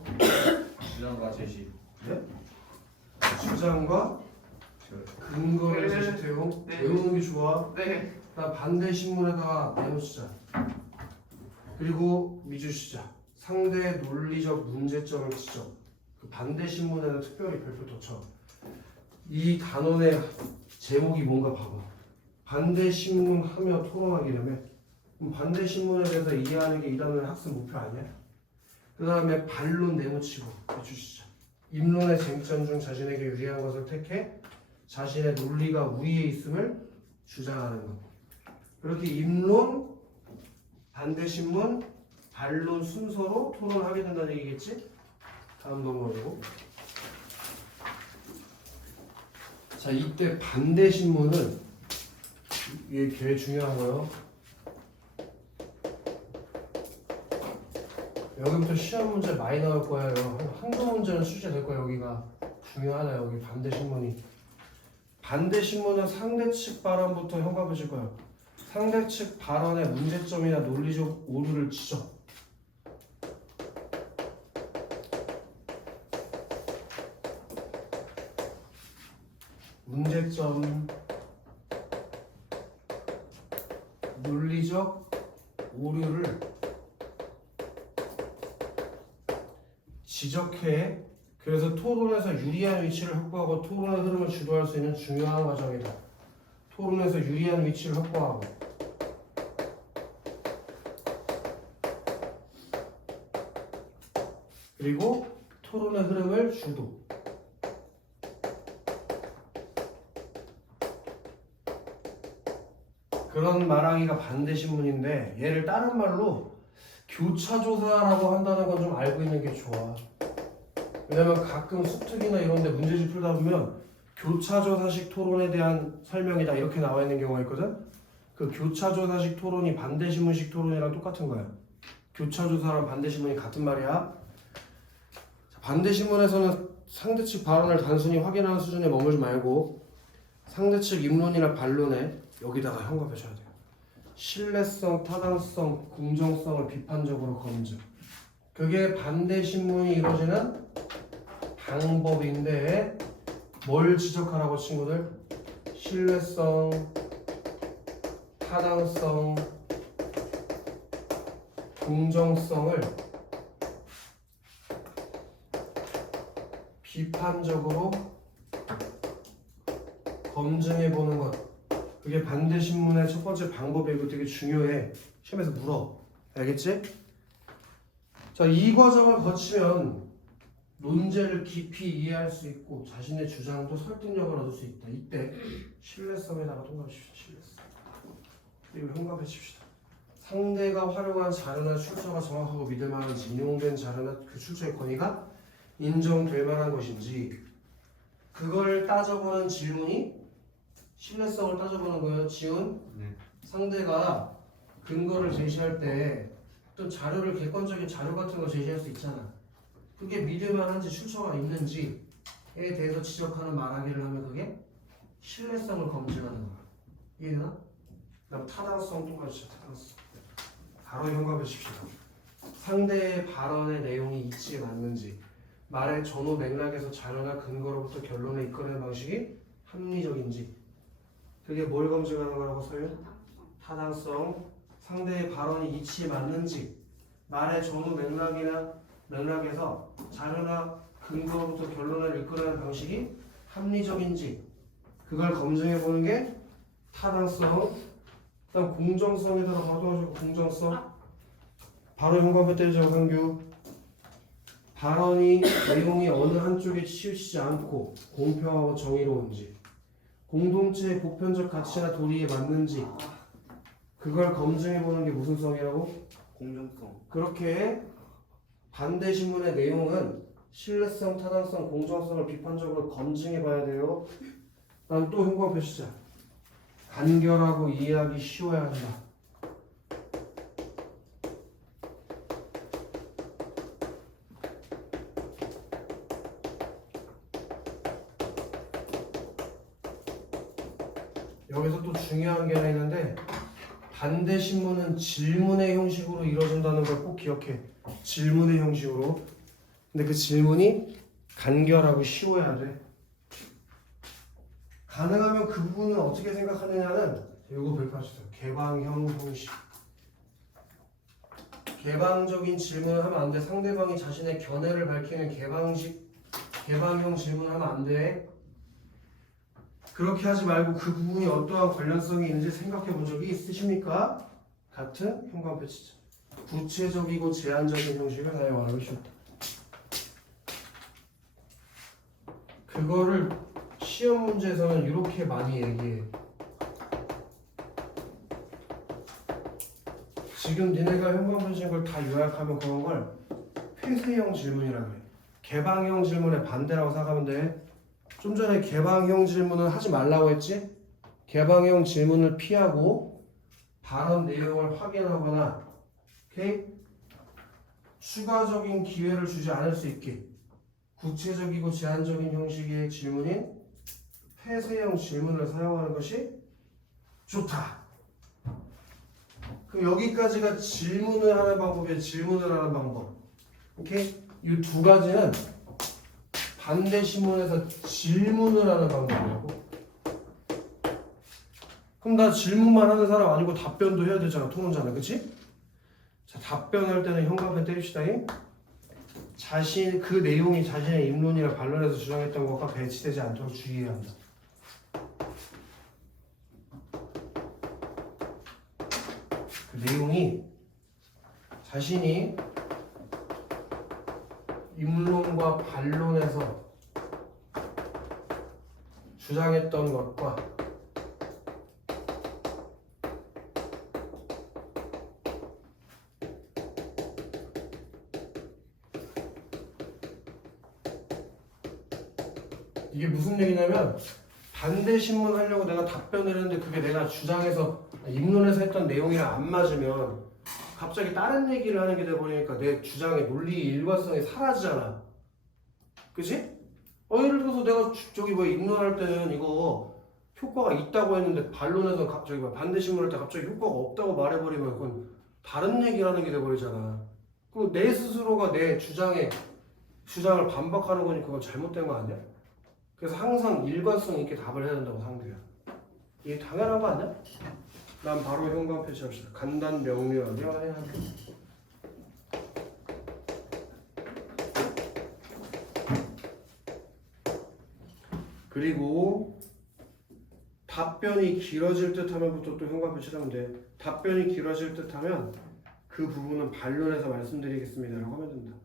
주장과 제시. 네? 주장과 근거를 제시해요. 네. 외우는 게 좋아. 네. 나 반대 신문에다가 네모 치자. 그리고 미주 시작. 상대의 논리적 문제점을 지적. 그 반대 신문에는 특별히 별표 더 쳐. 이 단원의 제목이 뭔가 봐봐. 반대 신문 하며 토론하기라며. 그럼 반대 신문에 대해서 이해하는 게 이 단원의 학습 목표 아니야? 그 다음에 반론 네모치고 해주시죠. 입론의 쟁점 중 자신에게 유리한 것을 택해 자신의 논리가 우위에 있음을 주장하는 것. 그렇게 입론, 반대 신문, 반론 순서로 토론하게 된다는 얘기겠지? 다음 넘어가고. 자, 이때 반대 신문은 이게 되게 중요한 거예요. 여기부터 시험 문제 많이 나올 거예요. 한두 문제는 출제될 거예요. 여기가 중요하다. 여기 반대 신문이. 반대 신문은 상대 측 발언부터 현관보실 거예요. 상대 측 발언의 문제점이나 논리적 오류를 지적. 문제점, 논리적 오류를 지적해. 그래서 토론에서 유리한 위치를 확보하고 토론의 흐름을 주도할 수 있는 중요한 과정이다. 토론에서 유리한 위치를 확보하고 그리고 토론의 흐름을 주도. 그런 말하기가 반대 신문인데 얘를 다른 말로 교차조사라고 한다는 건 좀 알고 있는 게 좋아. 왜냐면 가끔 수특이나 이런 데 문제집 풀다 보면 교차조사식 토론에 대한 설명이다 이렇게 나와 있는 경우가 있거든. 그 교차조사식 토론이 반대신문식 토론이랑 똑같은 거야. 교차조사랑 반대신문이 같은 말이야. 반대신문에서는 상대측 발언을 단순히 확인하는 수준에 머물지 말고 상대측 입론이나 반론에 여기다가 현관하셔야 돼요. 신뢰성, 타당성, 공정성을 비판적으로 검증. 그게 반대 신문이 이루어지는 방법인데 뭘 지적하라고 친구들? 신뢰성, 타당성, 공정성을 비판적으로 검증해 보는 것. 그게 반대 신문의 첫 번째 방법이고 이거 되게 중요해. 시험에서 물어. 알겠지? 자, 이 과정을 거치면 논제를 깊이 이해할 수 있고 자신의 주장도 설득력을 얻을 수 있다. 이때 신뢰성에다가 통과합시다. 신뢰성. 그리고 현감해 칩시다. 상대가 활용한 자료나 출처가 정확하고 믿을 만한지, 인용된 자료나 그 출처의 권위가 인정될 만한 것인지, 그걸 따져보는 질문이 신뢰성을 따져보는 거예요. 지훈. 네. 상대가 근거를 제시할 때 또 자료를, 객관적인 자료 같은 거 제시할 수 있잖아. 그게 믿을 만한지 출처가 있는지에 대해서 지적하는 말하기를 하면 그게 신뢰성을 검증하는 거야. 이해되나? 그다음 타당성 똑같이 타당성. 바로 현관해 줍시다. 상대의 발언의 내용이 이치에 맞는지, 말의 전후 맥락에서 자료나 근거로부터 결론에 이끌어내는 방식이 합리적인지, 그게 뭘 검증하는 거라고 써요? 타당성. 상대의 발언이 이치에 맞는지, 말의 전후 맥락에서 자료나 근거로부터 결론을 이끌어내는 방식이 합리적인지, 그걸 검증해 보는 게 타당성. 그다음 공정성에다가 바로 공정성. 바로 현관에 때리죠. 상규. 발언이 내용이 어느 한쪽에 치우치지 않고 공평하고 정의로운지, 공동체의 보편적 가치나 도리에 맞는지, 그걸 검증해 보는 게 무슨 성이라고? 공정성. 그렇게 반대 신문의 내용은 신뢰성, 타당성, 공정성을 비판적으로 검증해 봐야 돼요. 난 또 현관표 시작. 간결하고 이해하기 쉬워야 한다. 여기서 또 중요한 게 하나 있는데, 반대 신문은 질문의 형식으로 이루어진다는 걸 꼭 기억해. 질문의 형식으로. 근데 그 질문이 간결하고 쉬워야 돼. 가능하면 그 부분은 어떻게 생각하느냐는 이거 별표하시죠. 개방형 형식. 개방적인 질문을 하면 안 돼. 상대방이 자신의 견해를 밝히는 개방형 질문을 하면 안 돼. 그렇게 하지 말고 그 부분이 어떠한 관련성이 있는지 생각해 본 적이 있으십니까? 같은 현관표 치죠. 구체적이고 제한적인 형식을 사용하라고 했습니다. 그거를 시험 문제에서는 이렇게 많이 얘기해. 지금 니네가 현관표 친 걸 다 요약하면 그런 걸 폐쇄형 질문이라고 해. 개방형 질문의 반대라고 생각하면 돼. 좀 전에 개방형 질문은 하지 말라고 했지? 개방형 질문을 피하고 발언 내용을 확인하거나, 오케이? 추가적인 기회를 주지 않을 수 있게 구체적이고 제한적인 형식의 질문인 폐쇄형 질문을 사용하는 것이 좋다. 그럼 여기까지가 질문을 하는 방법이에요. 질문을 하는 방법. 오케이? 이 두 가지는 반대 신문에서 질문을 하는 방법이라고. 그럼 나 질문만 하는 사람 아니고 답변도 해야 되잖아. 토론자는. 그치? 자, 답변할 때는 현관펜 때립시다. 그 내용이 자신의 입론이나 반론에서 주장했던 것과 배치되지 않도록 주의해야 한다. 그 내용이 자신이 입론과 반론에서 주장했던 것과 이게 무슨 얘기냐면, 반대 신문 하려고 내가 답변을 했는데 그게 내가 주장해서 입론에서 했던 내용이랑 안 맞으면 갑자기 다른 얘기를 하는 게 돼버리니까 내 주장의 논리 일관성이 사라지잖아. 그치? 예를 들어서 내가 저기 뭐 입론할 때는 이거 효과가 있다고 했는데 반론에서 갑자기 반대신문할 때 갑자기 효과가 없다고 말해버리면 그건 다른 얘기라는 게 돼버리잖아. 그리고 내 스스로가 내 주장을 반박하는 거니 그건 잘못된 거 아니야? 그래서 항상 일관성 있게 답을 해야 된다고 상규야. 이게 당연한 거 아니야? 난 바로 현관 패치합시다. 간단 명료하게 해야 돼. 그리고 답변이 길어질 듯 하면부터 또 현관 패치를 하면 돼. 답변이 길어질 듯 하면 그 부분은 반론해서 말씀드리겠습니다 라고 하면 된다.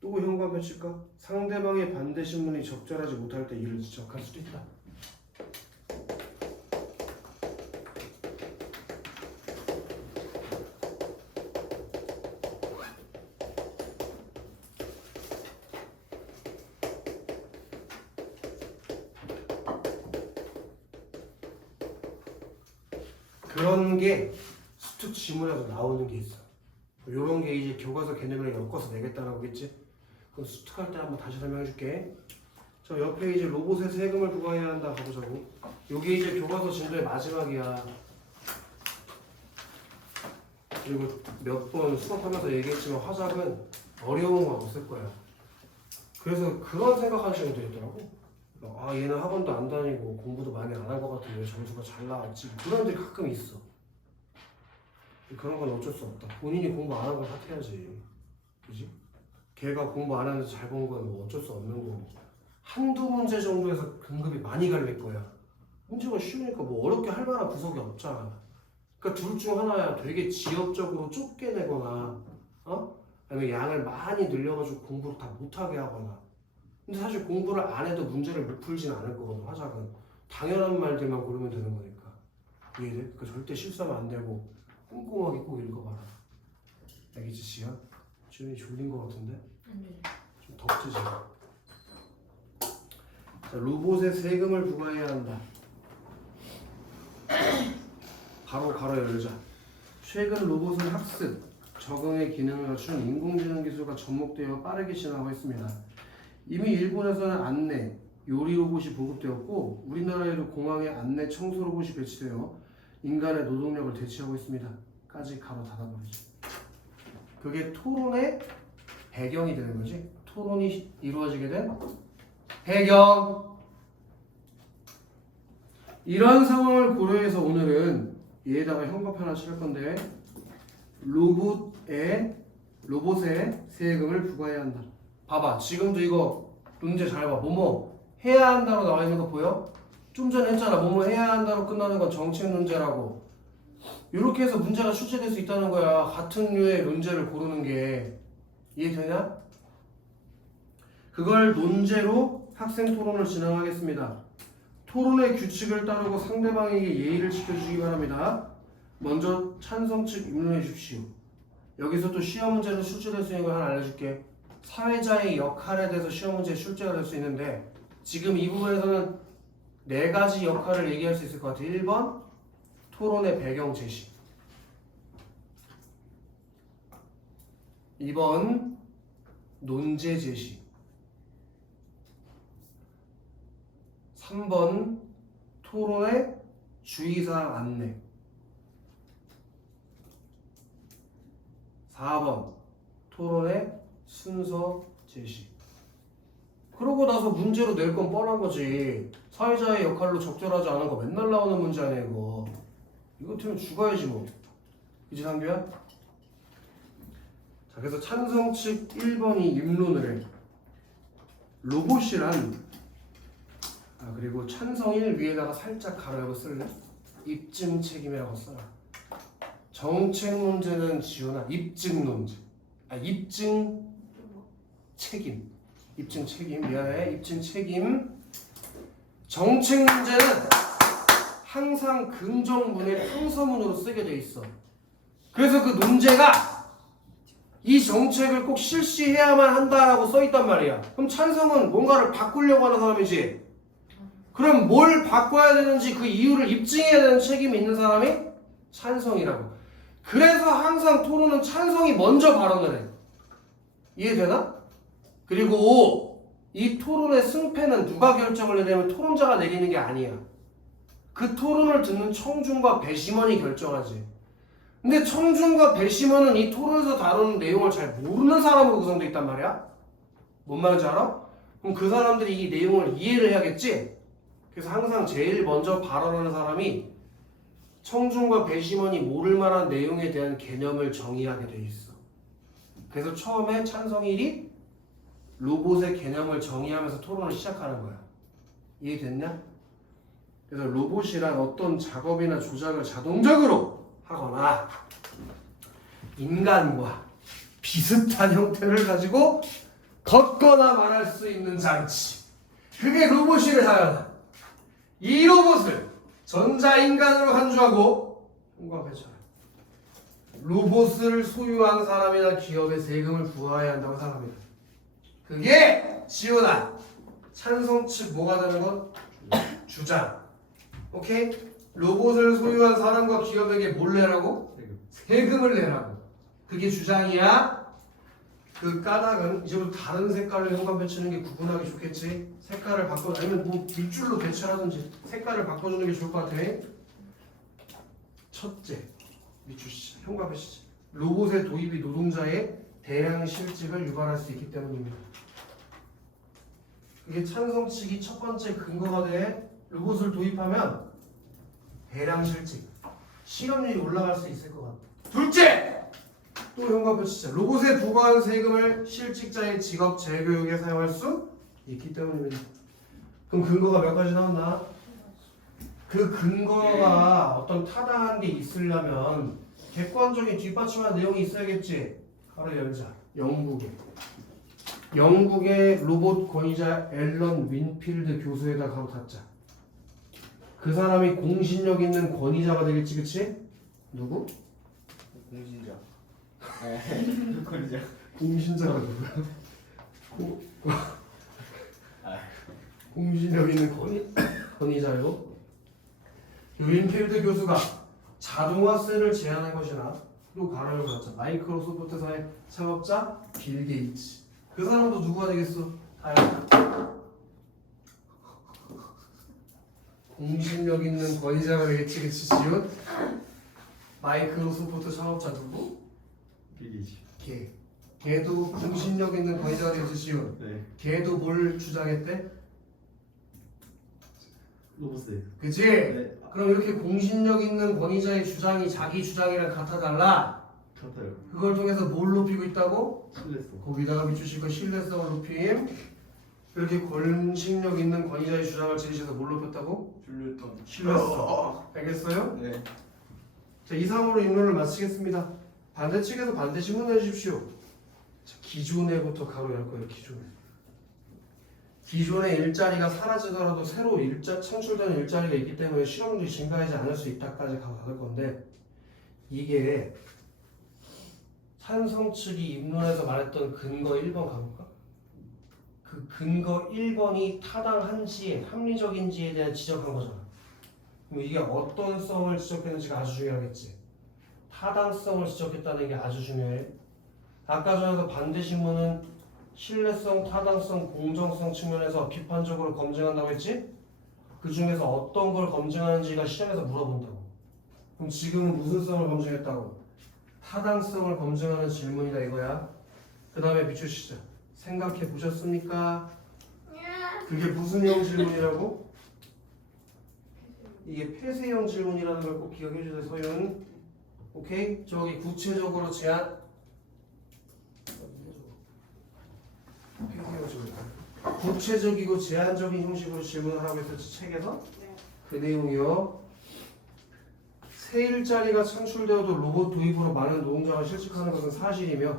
또 현관 패치일까? 상대방의 반대 신문이 적절하지 못할 때 이를 지적할 수도 있다. 그런 게 수특 지문에서 나오는 게 있어. 이런 게 이제 교과서 개념을 엮어서 내겠다는 거겠지. 그럼 수특할 때 한번 다시 설명해 줄게. 저 옆에 이제 로봇에 세금을 부과해야 한다 가보자고. 요게 이제 교과서 진도의 마지막이야. 그리고 몇 번 수업하면서 얘기했지만 화작은 어려운 건 없을 거야. 그래서 그런 생각하시면 되겠더라고. 아 얘는 학원도 안 다니고 공부도 많이 안 한 것 같은데 점수가 잘 나왔지. 그런 애들이 가끔 있어. 그런 건 어쩔 수 없다. 본인이 공부 안 한 걸 탓해야지. 그지? 걔가 공부 안 하면서 잘 본 건 뭐 어쩔 수 없는 거고. 한두 문제 정도에서 등급이 많이 갈릴 거야. 문제가 쉬우니까 뭐 어렵게 할 만한 구석이 없잖아. 그러니까 둘 중 하나야. 되게 지엽적으로 좁게 내거나 아니면 양을 많이 늘려가지고 공부를 다 못하게 하거나. 근데 사실 공부를 안 해도 문제를 못 풀진 않을 거거든. 화작은 당연한 말들만 고르면 되는 거니까. 이해돼? 그러니까 절대 실수하면 안 되고 꼼꼼하게 꼭 읽어봐라. 알겠지 지야? 지훈이 졸린 거 같은데? 좀 덥지 지금? 자, 로봇에 세금을 부과해야 한다. 바로 가로 열자. 최근 로봇은 학습, 적응의 기능을 갖춘 인공지능 기술과 접목되어 빠르게 진화하고 있습니다. 이미 일본에서는 안내, 요리 로봇이 보급되었고 우리나라에도 공항에 안내 청소 로봇이 배치되어 인간의 노동력을 대체하고 있습니다. 까지 가로 닫아버리죠. 그게 토론의 배경이 되는 거지. 토론이 이루어지게 된 배경. 이런 상황을 고려해서 오늘은 얘에다가 형법 하나 칠 건데 로봇에 세금을 부과해야 한다. 봐봐 지금도 이거 문제 잘 봐. 뭐뭐 해야 한다로 나와 있는 거 보여? 좀 전에 했잖아. 뭐뭐 해야 한다로 끝나는 건 정책 논제라고. 이렇게 해서 문제가 출제될 수 있다는 거야. 같은 류의 논제를 고르는 게. 이해되냐? 그걸 논제로 학생 토론을 진행하겠습니다. 토론의 규칙을 따르고 상대방에게 예의를 지켜주시기 바랍니다. 먼저 찬성 측 입론해 주십시오. 여기서 또 시험 문제로 출제될 수 있는 걸 하나 알려줄게. 사회자의 역할에 대해서 시험 문제에 출제가 될 수 있는데 지금 이 부분에서는 4가지 역할을 얘기할 수 있을 것 같아. 1번 토론의 배경 제시, 2번 논제 제시, 3번 토론의 주의사항 안내, 4번 토론의 순서 제시. 그러고 나서 문제로 낼 건 뻔한 거지. 사회자의 역할로 적절하지 않은 거 맨날 나오는 문제 아니야 이거. 이거 틀면 죽어야지 뭐. 그치 상규야? 자 그래서 찬성 측 1번이 입론을 해. 로봇이란 그리고 찬성 1 위에다가 살짝 가로열고 쓸래? 입증 책임이라고 써라. 정책 문제는 지훈아 입증 논제. 입증 책임. 입증 책임. 미안해. 입증 책임. 정책 문제는 항상 긍정문에 항서문으로 쓰게 돼 있어. 그래서 그 논제가 이 정책을 꼭 실시해야만 한다라고 써 있단 말이야. 그럼 찬성은 뭔가를 바꾸려고 하는 사람이지. 그럼 뭘 바꿔야 되는지 그 이유를 입증해야 되는 책임이 있는 사람이 찬성이라고. 그래서 항상 토론은 찬성이 먼저 발언을 해. 이해되나? 그리고 이 토론의 승패는 누가 결정을 내냐면 토론자가 내리는 게 아니야. 그 토론을 듣는 청중과 배심원이 결정하지. 근데 청중과 배심원은 이 토론에서 다루는 내용을 잘 모르는 사람으로 구성되어 있단 말이야. 뭔 말인지 알아? 그럼 그 사람들이 이 내용을 이해를 해야겠지? 그래서 항상 제일 먼저 발언하는 사람이 청중과 배심원이 모를 만한 내용에 대한 개념을 정의하게 돼 있어. 그래서 처음에 찬성 1이 로봇의 개념을 정의하면서 토론을 시작하는 거야. 이해됐냐? 그래서 로봇이란 어떤 작업이나 조작을 자동적으로 하거나 인간과 비슷한 형태를 가지고 걷거나 말할 수 있는 장치. 그게 로봇이를 하여라. 이 로봇을 전자인간으로 간주하고 통과해줘라. 로봇을 소유한 사람이나 기업에 세금을 부과해야 한다고 생각합니다. 그게 지원한 찬성 측 뭐가 되는 건? 주장. 오케이? 로봇을 소유한 사람과 기업에게 뭘 내라고? 세금을 내라고. 그게 주장이야. 그 까닭은 이제부터 다른 색깔로 현관 배치는 게 구분하기 좋겠지. 색깔을 바꿔 아니면 뭐 밑줄로 배치하든지 색깔을 바꿔주는 게 좋을 것 같아. 첫째, 밑줄 현관 배치. 로봇의 도입이 노동자의 대량 실직을 유발할 수 있기 때문입니다. 그게 찬성 측이 첫 번째 근거가 돼. 로봇을 도입하면 대량 실직, 실업률이 올라갈 수 있을 것 같아. 둘째, 또 현관 배치자. 로봇에 부과한 세금을 실직자의 직업 재교육에 사용할 수 있기 때문입니다. 그럼 근거가 몇 가지 나왔나? 그 근거가 어떤 타당한 게 있으려면 객관적인 뒷받침한 내용이 있어야겠지. 바로 열자. 영국의 로봇 권위자 앨런 윈필드 교수에다 가로 닫자. 그 사람이 공신력 있는 권위자가 되겠지, 그치? 누구? 공신자. 네. 권위자. 공신자가 누구야? 공신력 있는 권위자요. 윈필드 교수가 자동화세를 제안한 것이나 또 가로를 닫자. 마이크로소프트사의 창업자 빌 게이츠. 그 사람도 누구가 되겠어? 다양하다. 공신력 있는 권위자가 되겠지, 그치, 지훈? 마이크로소프트 창업자 누구? 빌리지. 걔도 공신력 있는 권위자가 되겠지, 지훈? 네. 걔도 뭘 주장했대? 로봇스. 그치? 네. 그럼 이렇게 공신력 있는 권위자의 주장이 자기 주장이랑 같아달라? 같아요. 그걸 통해서 뭘 높이고 있다고? 신뢰성. 거기다가 밑주실 거 신뢰성을 높임. 이렇게 공신력 있는 권위자의 주장을 제시해서 뭘 높였다고? 신뢰성. 알겠어요? 네. 자, 이상으로 입론을 마치겠습니다. 반대측에서 반대 질문해 주십시오. 자, 기존에부터 가로 열 거예요. 기존의 일자리가 사라지더라도 새로 창출되는 일자리가 있기 때문에 실업률이 증가하지 않을 수 있다까지 가볼 건데, 이게 찬성 측이 입론에서 말했던 근거 1번 가볼까? 그 근거 1번이 타당한지 합리적인지에 대한 지적한 거잖아. 그럼 이게 어떤 성을 지적했는지가 아주 중요하겠지. 타당성을 지적했다는 게 아주 중요해. 아까 전에도 반대 신문은 신뢰성, 타당성, 공정성 측면에서 비판적으로 검증한다고 했지? 그 중에서 어떤 걸 검증하는지가 시험에서 물어본다고. 그럼 지금은 무슨 성을 검증했다고? 타당성을 검증하는 질문이다 이거야. 그 다음에 비추시죠. 생각해 보셨습니까? 그게 무슨 형 질문이라고? 이게 폐쇄형 질문이라는 걸 꼭 기억해 주세요, 서윤. 오케이? 저기 구체적으로 제안. 폐쇄형 질문. 구체적이고 제한적인 형식으로 질문을 하고 있었지, 책에서? 그 내용이요. 새 일자리가 창출되어도 로봇 도입으로 많은 노동자가 실직하는 것은 사실이며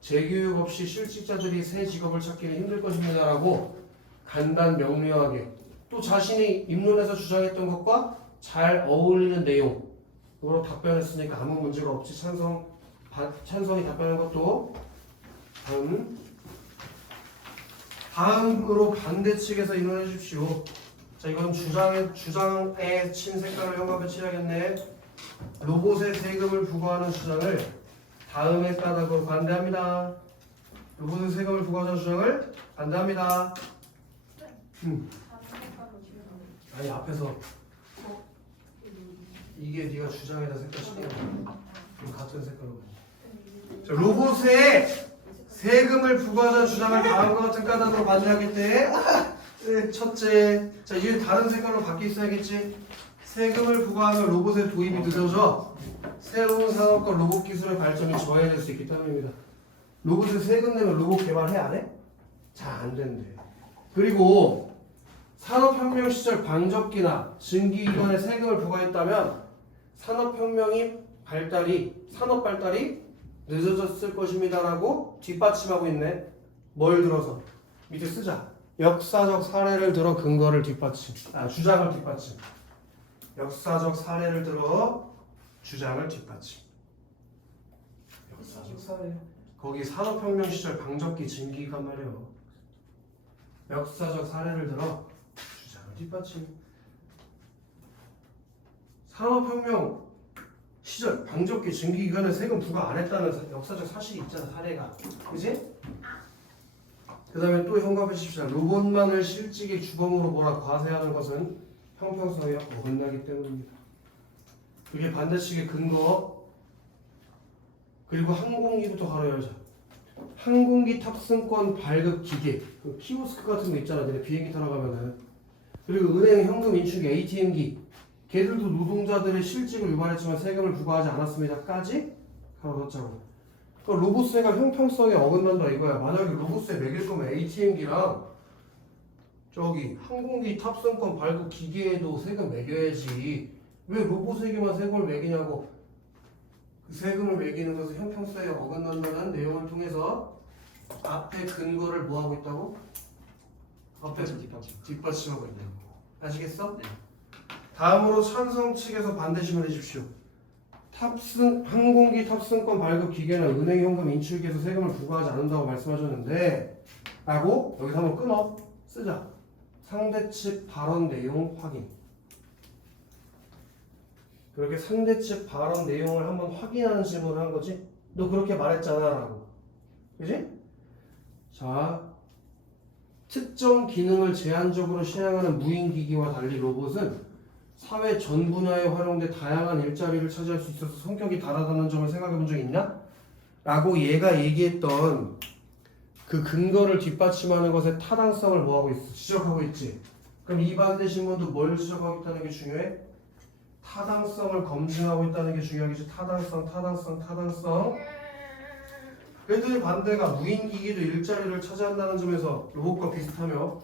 재교육 없이 실직자들이 새 직업을 찾기는 힘들 것입니다라고 간단 명료하게 또 자신이 입론에서 주장했던 것과 잘 어울리는 내용으로 답변했으니까 아무 문제가 없지. 찬성이 답변한 것도 다음으로 반대 측에서 입론해 주십시오. 자, 이건 주장에 친 색깔을 현관에 칠하겠네. 로봇에 세금을 부과하는 주장을 다음의 까닭으로 반대합니다. 로봇의 세금을 부과하자는 주장을 반대합니다. 다른 색깔로 지우는 아니 앞에서 이게 네가 주장에다 색깔 칠게요. 그럼 같은 색깔로. 자, 로봇의 세금을 부과하자는 주장을 다음과 같은 까닭으로 반대하기 때문에 첫째, 자 이게 다른 색깔로 바뀌어 있어야겠지. 세금을 부과하면 로봇의 도입이 늦어져 새로운 산업과 로봇 기술의 발전이 저해될 수 있기 때문입니다. 로봇에 세금 내면 로봇 개발해 안 해? 잘 안 된대. 그리고 산업혁명 시절 방적기나 증기기관에 세금을 부과했다면 산업혁명이 산업 발달이 늦어졌을 것입니다라고 뒷받침하고 있네. 뭘 들어서? 밑에 쓰자. 역사적 사례를 들어 근거를 주장을 뒷받침. 역사적 사례를 들어 주장을 뒷받침. 역사적 사례. 거기 산업혁명 시절 방적기 증기기관 말이요. 역사적 사례를 들어 주장을 뒷받침. 산업혁명 시절 방적기 증기기관에 세금 부과 안 했다는 역사적 사실이 있잖아. 사례가. 그지? 그 다음에 또 현갑하십시오. 로봇만을 실직의 주범으로 몰아 과세하는 것은 형평성에 어긋나기 때문입니다. 그게 반대측의 근거. 그리고 항공기부터 바로 열자. 항공기 탑승권 발급 기계, 그 키오스크 같은 거 있잖아. 내가 비행기 타러 가면은. 그리고 은행 현금 인출기 ATM기. 걔들도 노동자들의 실직을 유발했지만 세금을 부과하지 않았습니다까지 가로 넣자고. 그러니까 로봇세가 형평성에 어긋난다 이거야. 만약에 로봇세 매길 거면 ATM기랑 저기 항공기 탑승권 발급 기계에도 세금 매겨야지. 왜 로봇에게만 세금을 매기냐고. 그 세금을 매기는 것은 형평성에 어긋난다는 내용을 통해서 앞에 근거를 뭐하고 있다고? 앞에 뒷받침하고 있다고. 아시겠어? 네. 다음으로 찬성 측에서 반대 질문해 주십시오. 항공기 탑승권 발급 기계는 은행 현금 인출기에서 세금을 부과하지 않는다고 말씀하셨는데 라고 여기서 한번 끊어 쓰자. 상대 측 발언 내용 확인. 그렇게 상대 측 발언 내용을 한번 확인하는 질문을 한 거지. 너 그렇게 말했잖아 라고. 그지? 자, 특정 기능을 제한적으로 시행하는 무인기기와 달리 로봇은 사회 전 분야에 활용돼 다양한 일자리를 차지할 수 있어서 성격이 다르다는 점을 생각해 본 적 있냐? 라고 얘가 얘기했던 그 근거를 뒷받침하는 것의 타당성을 뭐하고 있어? 지적하고 있지. 그럼 이 반대 신문도 뭘 지적하고 있다는 게 중요해? 타당성을 검증하고 있다는 게 중요하겠지. 타당성. 그랬더니 반대가 무인기기도 일자리를 차지한다는 점에서 로봇과 비슷하며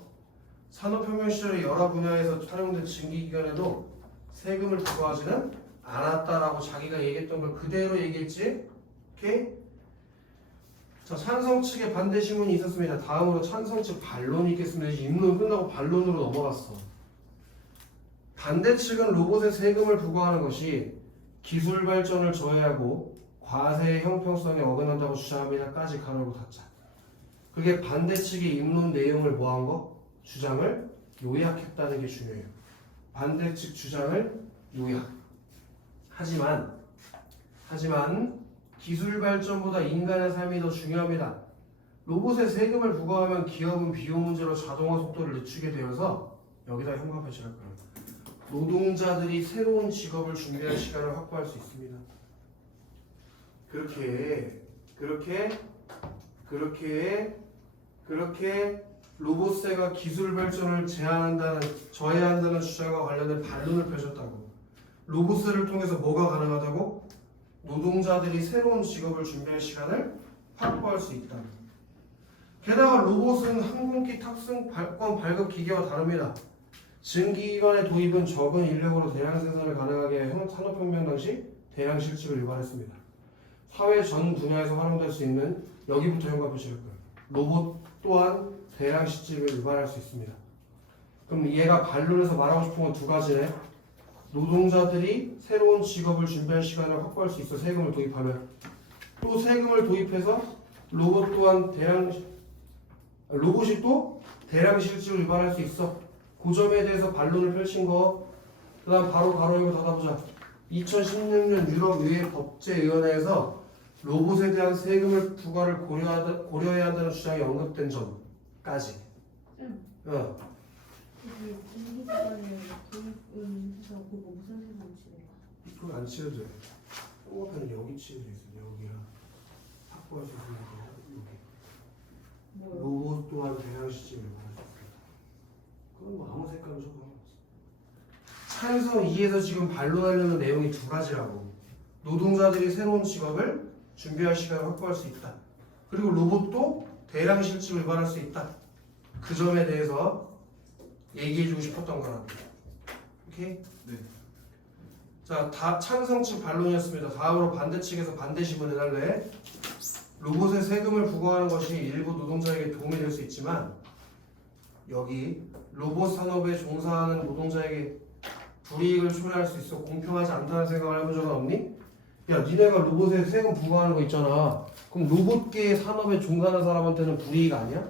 산업혁명 시절에 여러 분야에서 활용된 증기기관에도 세금을 부과하지는 않았다라고 자기가 얘기했던 걸 그대로 얘기했지. 오케이? 자, 찬성 측의 반대 신문이 있었습니다. 다음으로 찬성 측 반론이 있겠습니다. 입론 끝나고 반론으로 넘어갔어. 반대 측은 로봇의 세금을 부과하는 것이 기술 발전을 저해하고 과세의 형평성에 어긋난다고 주장합니다까지 가로고 닫자. 그게 반대 측의 입론 내용을 뭐한 거? 주장을 요약했다는 게 중요해요. 반대 측 주장을 요약. 하지만 기술 발전보다 인간의 삶이 더 중요합니다. 로봇에 세금을 부과하면 기업은 비용 문제로 자동화 속도를 늦추게 되어서 여기다 현금화시할 거예요. 노동자들이 새로운 직업을 준비할 시간을 확보할 수 있습니다. 그렇게 로봇세가 기술 발전을 저해한다는 주장과 관련된 반론을 펼쳤다고. 로봇세를 통해서 뭐가 가능하다고? 노동자들이 새로운 직업을 준비할 시간을 확보할 수 있다. 게다가 로봇은 항공기 탑승권 발급 기계와 다릅니다. 증기기관의 도입은 적은 인력으로 대량 생산을 가능하게 해 산업혁명 당시 대량 실직을 유발했습니다. 사회 전 분야에서 활용될 수 있는 여기부터 현관표시할 거예요. 로봇 또한 대량 실직을 유발할 수 있습니다. 그럼 얘가 반론에서 말하고 싶은 건 두 가지네. 노동자들이 새로운 직업을 준비할 시간을 확보할 수 있어. 세금을 도입하면. 또 세금을 도입해서 로봇이 또 대량 실직을 유발할 수 있어. 그 점에 대해서 반론을 펼친 거. 그 다음 바로 가로 열고 닫아보자. 2016년 유럽의회 법제위원회에서 로봇에 대한 세금을 부과를 고려해야 한다는 주장이 언급된 점까지. 그건 안 치해도 돼. 똥화편은 여기 치해져 있어. 여기랑 확보할 수 있는 거 여기. 로봇 또한 대량 시점을 말할 수 있습니다. 그건 뭐 아무 색깔로 적어도 찬성 2에서 지금 반론하려는 내용이 두 가지라고. 노동자들이 새로운 직업을 준비할 시간을 확보할 수 있다. 그리고 로봇도 대량 실직을 유발할 수 있다. 그 점에 대해서 얘기해주고 싶었던 거라고. 오케이? 네. 자, 다 찬성 측 반론이었습니다. 다음으로 반대 측에서 반대 신문 해달래. 로봇에 세금을 부과하는 것이 일부 노동자에게 도움이 될 수 있지만 여기 로봇 산업에 종사하는 노동자에게 불이익을 초래할 수 있어 공평하지 않다는 생각을 해본 적은 없니? 야, 니네가 로봇에 세금 부과하는 거 있잖아. 그럼 로봇계 산업에 종사하는 사람한테는 불이익 아니야?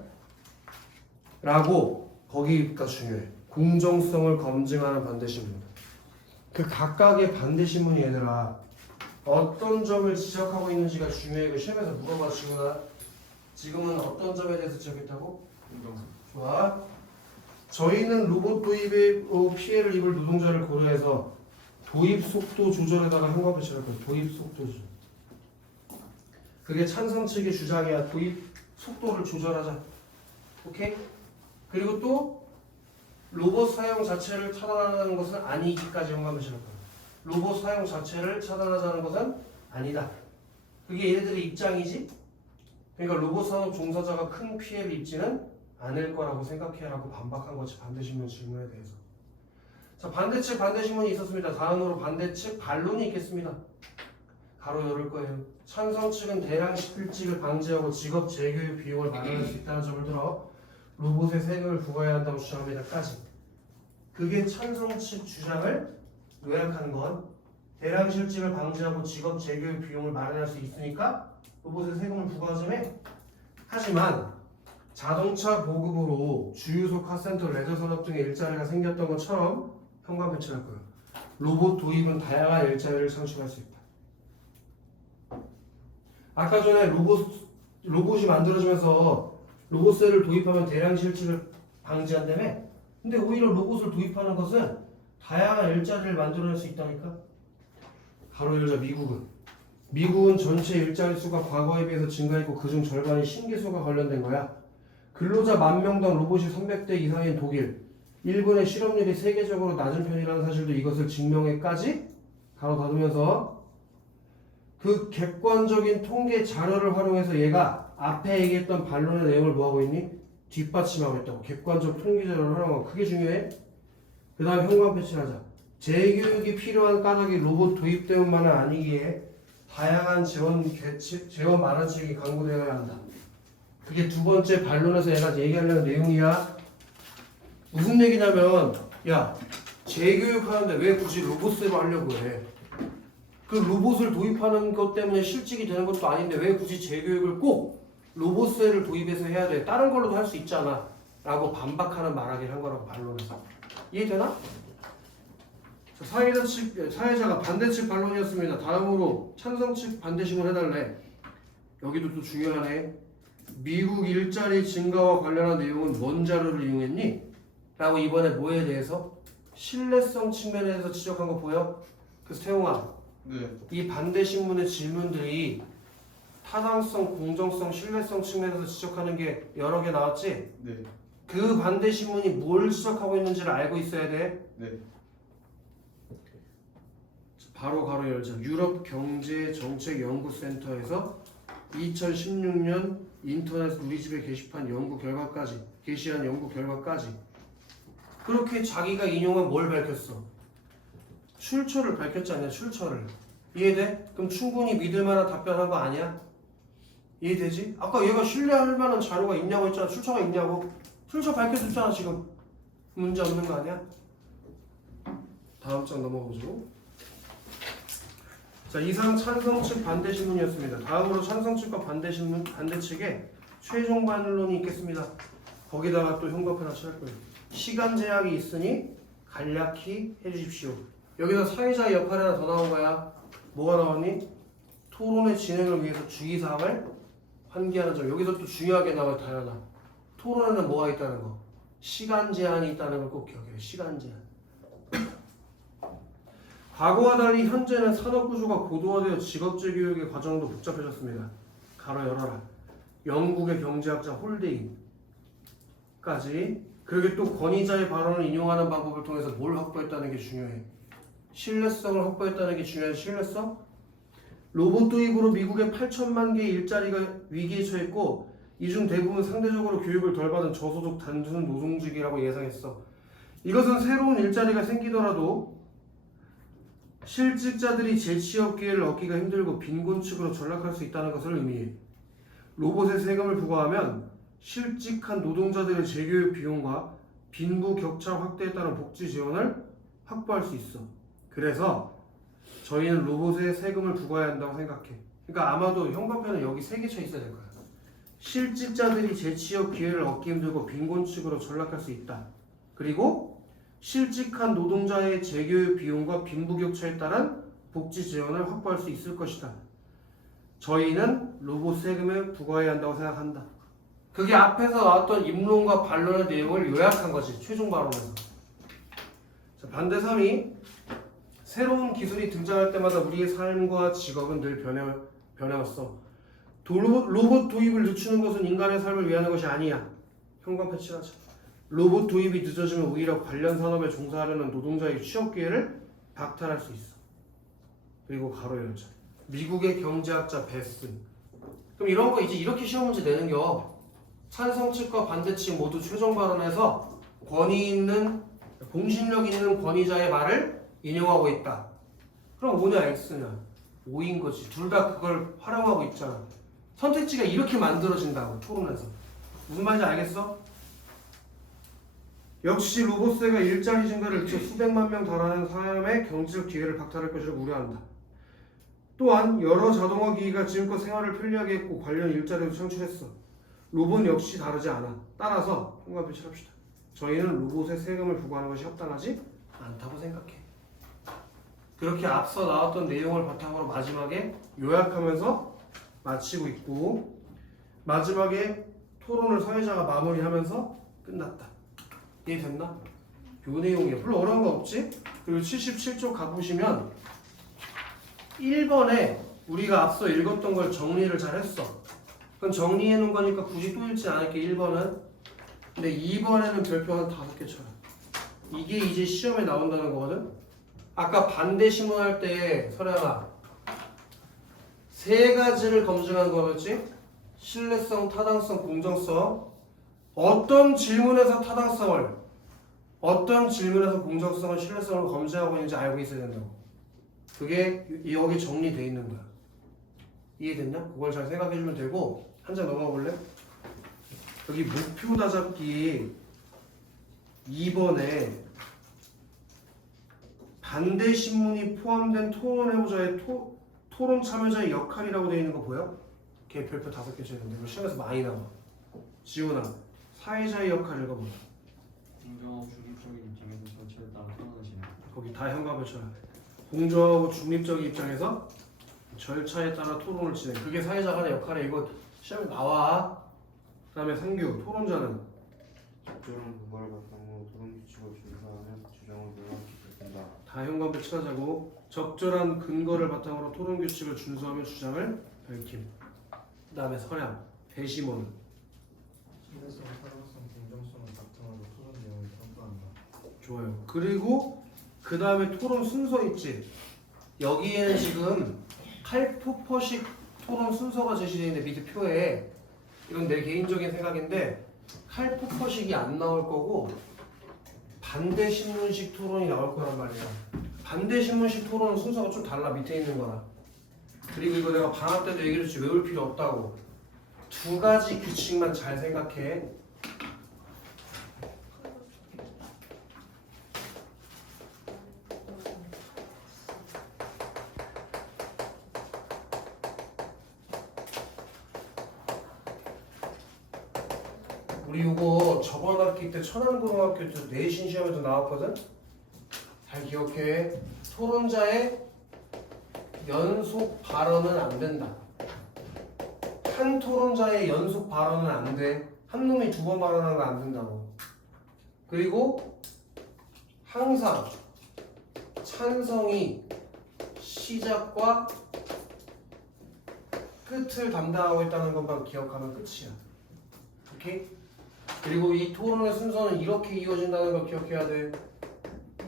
라고 거기가 중요해. 공정성을 검증하는 반대신문. 그 각각의 반대신문이 얘들아 어떤 점을 지적하고 있는지가 중요해. 그 시험에서 물어봐 지구나. 지금은 어떤 점에 대해서 지적했다고? 공정성. 좋아. 저희는 로봇 도입에 피해를 입을 노동자를 고려해서 도입 속도 조절에다가 한과표 칠할 거예요. 도입 속도 조절. 그게 찬성 측의 주장이야. 도입 속도를 조절하자. 오케이? 그리고 또 로봇 사용 자체를 차단하는 것은 아니기까지 한과표 칠할 거예요. 로봇 사용 자체를 차단하자는 것은 아니다. 그게 얘네들의 입장이지? 그러니까 로봇 산업 종사자가 큰 피해를 입지는 않을 거라고 생각해라고 반박한 거지. 반대신문 질문에 대해서. 자, 반대측 반대신문이 있었습니다. 다음으로 반대측 반론이 있겠습니다. 가로 열을 거예요. 찬성 측은 대량 실직을 방지하고 직업 재교육 비용을 마련할 수 있다는 점을 들어 로봇에 세금을 부과해야 한다고 주장합니다까지. 그게 찬성 측 주장을 요약하는 건 대량 실직을 방지하고 직업 재교육 비용을 마련할 수 있으니까 로봇에 세금을 부과하자며. 하지만 자동차 보급으로 주유소, 카센터, 레저 산업 등의 일자리가 생겼던 것처럼 현관 배치할 거예요. 로봇 도입은 다양한 일자리를 창출할 수 있다. 아까 전에 로봇이 만들어지면서 로봇셀을 도입하면 대량 실직을 방지한다며? 근데 오히려 로봇을 도입하는 것은 다양한 일자리를 만들어낼 수 있다니까? 가로 열자. 미국은 전체 일자리 수가 과거에 비해서 증가했고 그중 절반이 신기수가 관련된 거야. 근로자 10,000명당 로봇이 300대 이상인 독일, 일본의 실업률이 세계적으로 낮은 편이라는 사실도 이것을 증명해까지 가로 닫으면서 그 객관적인 통계 자료를 활용해서 얘가 앞에 얘기했던 반론의 내용을 뭐하고 있니? 뒷받침하고 있다고. 객관적 통계 자료를 활용하고. 그게 중요해. 그 다음 현관 배치하자. 재교육이 필요한 까닭이 로봇 도입 때문만은 아니기에 다양한 재원 마련책이 강구되어야 한다. 그게 두 번째 반론에서 얘가 얘기하려는 내용이야. 무슨 얘기냐면, 야, 재교육하는데 왜 굳이 로봇으로 하려고 해? 그 로봇을 도입하는 것 때문에 실직이 되는 것도 아닌데 왜 굳이 재교육을 꼭 로봇셀을 도입해서 해야 돼? 다른 걸로도 할 수 있잖아. 라고 반박하는 말하기를 한 거라고 반론해서. 이해되나? 사회자가 반대 측 반론이었습니다. 다음으로 찬성 측 반대신문 해달래. 여기도 또 중요하네. 미국 일자리 증가와 관련한 내용은 뭔 자료를 이용했니? 라고 이번에 뭐에 대해서? 신뢰성 측면에 대해서 지적한 거 보여? 그래서 태용아, 네. 이 반대신문의 질문들이 타당성, 공정성, 신뢰성 측면에서 지적하는 게 여러 개 나왔지? 네. 그 반대신문이 뭘 지적하고 있는지를 알고 있어야 돼. 네. 바로 가로 열자. 유럽경제정책연구센터에서 2016년 인터넷 우리 집의 게시판 연구 결과까지 게시한 연구 결과까지 그렇게 자기가 인용한 뭘 밝혔어? 출처를 밝혔지 않냐? 출처를. 이해돼? 그럼 충분히 믿을 만한 답변한 거 아니야? 이해되지? 아까 얘가 신뢰할 만한 자료가 있냐고 했잖아. 출처가 있냐고. 출처 밝혀줬잖아 지금. 문제 없는 거 아니야? 다음 장 넘어보죠. 자, 이상 찬성 측 반대 신문이었습니다. 다음으로 찬성 측과 반대 신문 반대 측의 최종 반론이 있겠습니다. 거기다가 또 현관표 칠할 거예요. 시간 제약이 있으니 간략히 해주십시오. 여기서 사회자의 역할 하나 더 나온 거야. 뭐가 나왔니? 토론의 진행을 위해서 주의사항을 환기하는 점. 여기서 또 중요하게 나와요. 다현아. 토론에는 뭐가 있다는 거? 시간 제한이 있다는 걸 꼭 기억해요. 시간 제한. 과거와 달리 현재는 산업 구조가 고도화되어 직업제 교육의 과정도 복잡해졌습니다. 가로 열어라. 영국의 경제학자 홀데이까지. 그러게 또 권위자의 발언을 인용하는 방법을 통해서 뭘 확보했다는 게 중요해. 신뢰성을 확보했다는 게 중요해. 신뢰성? 로봇 도입으로 미국의 8천만 개의 일자리가 위기에 처했고 이 중 대부분 상대적으로 교육을 덜 받은 저소득 단순 노동직이라고 예상했어. 이것은 새로운 일자리가 생기더라도 실직자들이 재취업 기회를 얻기가 힘들고 빈곤층으로 전락할 수 있다는 것을 의미해. 로봇에 세금을 부과하면 실직한 노동자들의 재교육 비용과 빈부 격차 확대에 따른 복지 지원을 확보할 수 있어. 그래서 저희는 로봇에 세금을 부과해야 한다고 생각해. 그러니까 아마도 형광펜은 여기 3개 쳐 있어야 될 거야. 실직자들이 재취업 기회를 얻기 힘들고 빈곤층으로 전락할 수 있다. 그리고 실직한 노동자의 재교육 비용과 빈부격차에 따른 복지 지원을 확보할 수 있을 것이다. 저희는 로봇 세금을 부과해야 한다고 생각한다. 그게 앞에서 나왔던 입론과 반론의 내용을 요약한 거지. 최종 발언에서. 자, 반대 3이 새로운 기술이 등장할 때마다 우리의 삶과 직업은 늘 변해왔어. 로봇 도입을 늦추는 것은 인간의 삶을 위하는 것이 아니야. 형광펜 칠하자. 로봇 도입이 늦어지면 오히려 관련 산업에 종사하려는 노동자의 취업 기회를 박탈할 수 있어. 그리고 가로 열자. 미국의 경제학자 베슨. 그럼 이런 거 이제 이렇게 시험 문제 내는겨. 찬성 측과 반대 측 모두 최종 발언에서 권위 있는 공신력 있는 권위자의 말을 인용하고 있다. 그럼 O냐 X냐? O인 거지. 둘 다 그걸 활용하고 있잖아. 선택지가 이렇게 만들어진다고 토론에서. 무슨 말인지 알겠어? 역시 로봇세가 일자리 증가를 늦춰 수백만 명 달하는 사람의 경제적 기회를 박탈할 것이라고 우려한다. 또한 여러 자동화 기기가 지금껏 생활을 편리하게 했고 관련 일자리도 창출했어. 로봇 역시 다르지 않아. 따라서 홍합을 칠합시다. 저희는 로봇에 세금을 부과하는 것이 합당하지 않다고 생각해. 그렇게 앞서 나왔던 내용을 바탕으로 마지막에 요약하면서 마치고 있고 마지막에 토론을 사회자가 마무리하면서 끝났다. 이해됐나? 요 내용이에요. 별로 어려운 거 없지? 그리고 77쪽 가보시면 1번에 우리가 앞서 읽었던 걸 정리를 잘 했어. 그건 정리해 놓은 거니까 굳이 또 읽지 않을게. 1번은. 근데 2번에는 별표 한 5개 쳐요. 이게 이제 시험에 나온다는 거거든. 아까 반대 신문할 때 설현아 3가지를 검증한 거였지? 신뢰성, 타당성, 공정성. 어떤 질문에서 타당성을, 어떤 질문에서 공정성을, 신뢰성을 검증하고 있는지 알고 있어야 된다고. 그게 여기 정리되어 있는 거야. 이해됐냐? 그걸 잘 생각해주면 되고. 한 장 넘어가 볼래? 여기 목표 다잡기 2번에 반대 신문이 포함된 토론해보자의 토론 참여자의 역할이라고 되어 있는 거 보여? 걔 별표 5개 쳐야 되는데 이거 시험에서 많이 나와. 지훈아, 사회자의 역할 읽어봐. 공정하고 중립적인 입장에서 절차에 따라 토론하시는. 거기 다 현관을 쳐야 돼. 공정하고 중립적인 입장에서 절차에 따라 토론을 진행. 그게 사회자가 하는 역할이야. 이거 시험에 나와. 그 다음에 상규, 토론자는 적절한 근거를 바탕으로 토론 규칙을 준수하면 주장을 명확히 밝힌다. 다 현관을 칠하자고. 적절한 근거를 바탕으로 토론 규칙을 준수하며 주장을 밝힘. 그 다음에 서량, 배심원. 신뢰성, 타당성, 공정성을 바탕으로 토론 내용을 평가한다. 좋아요. 그리고 그 다음에 토론 순서 있지. 여기에는 지금 칼푸퍼식 토론 순서가 제시되어 있는데 밑에 표에 이건 내 개인적인 생각인데 칼푸퍼식이 안 나올 거고 반대 신문식 토론이 나올 거란 말이야. 반대 신문식 토론은 순서가 좀 달라. 밑에 있는 거랑. 그리고 이거 내가 방학 때도 얘기했지. 외울 필요 없다고. 2가지 규칙만 잘 생각해. 우리 이거 저번 학기 때 천안고등학교 때 내신 시험에도 나왔거든? 잘 기억해. 토론자의 연속 발언은 안 된다. 한 토론자의 연속 발언은 안 돼. 한 놈이 두 번 발언하는 거 안 된다고. 그리고 항상 찬성이 시작과 끝을 담당하고 있다는 것만 기억하면 끝이야. 오케이? 그리고 이 토론의 순서는 이렇게 이어진다는 걸 기억해야 돼.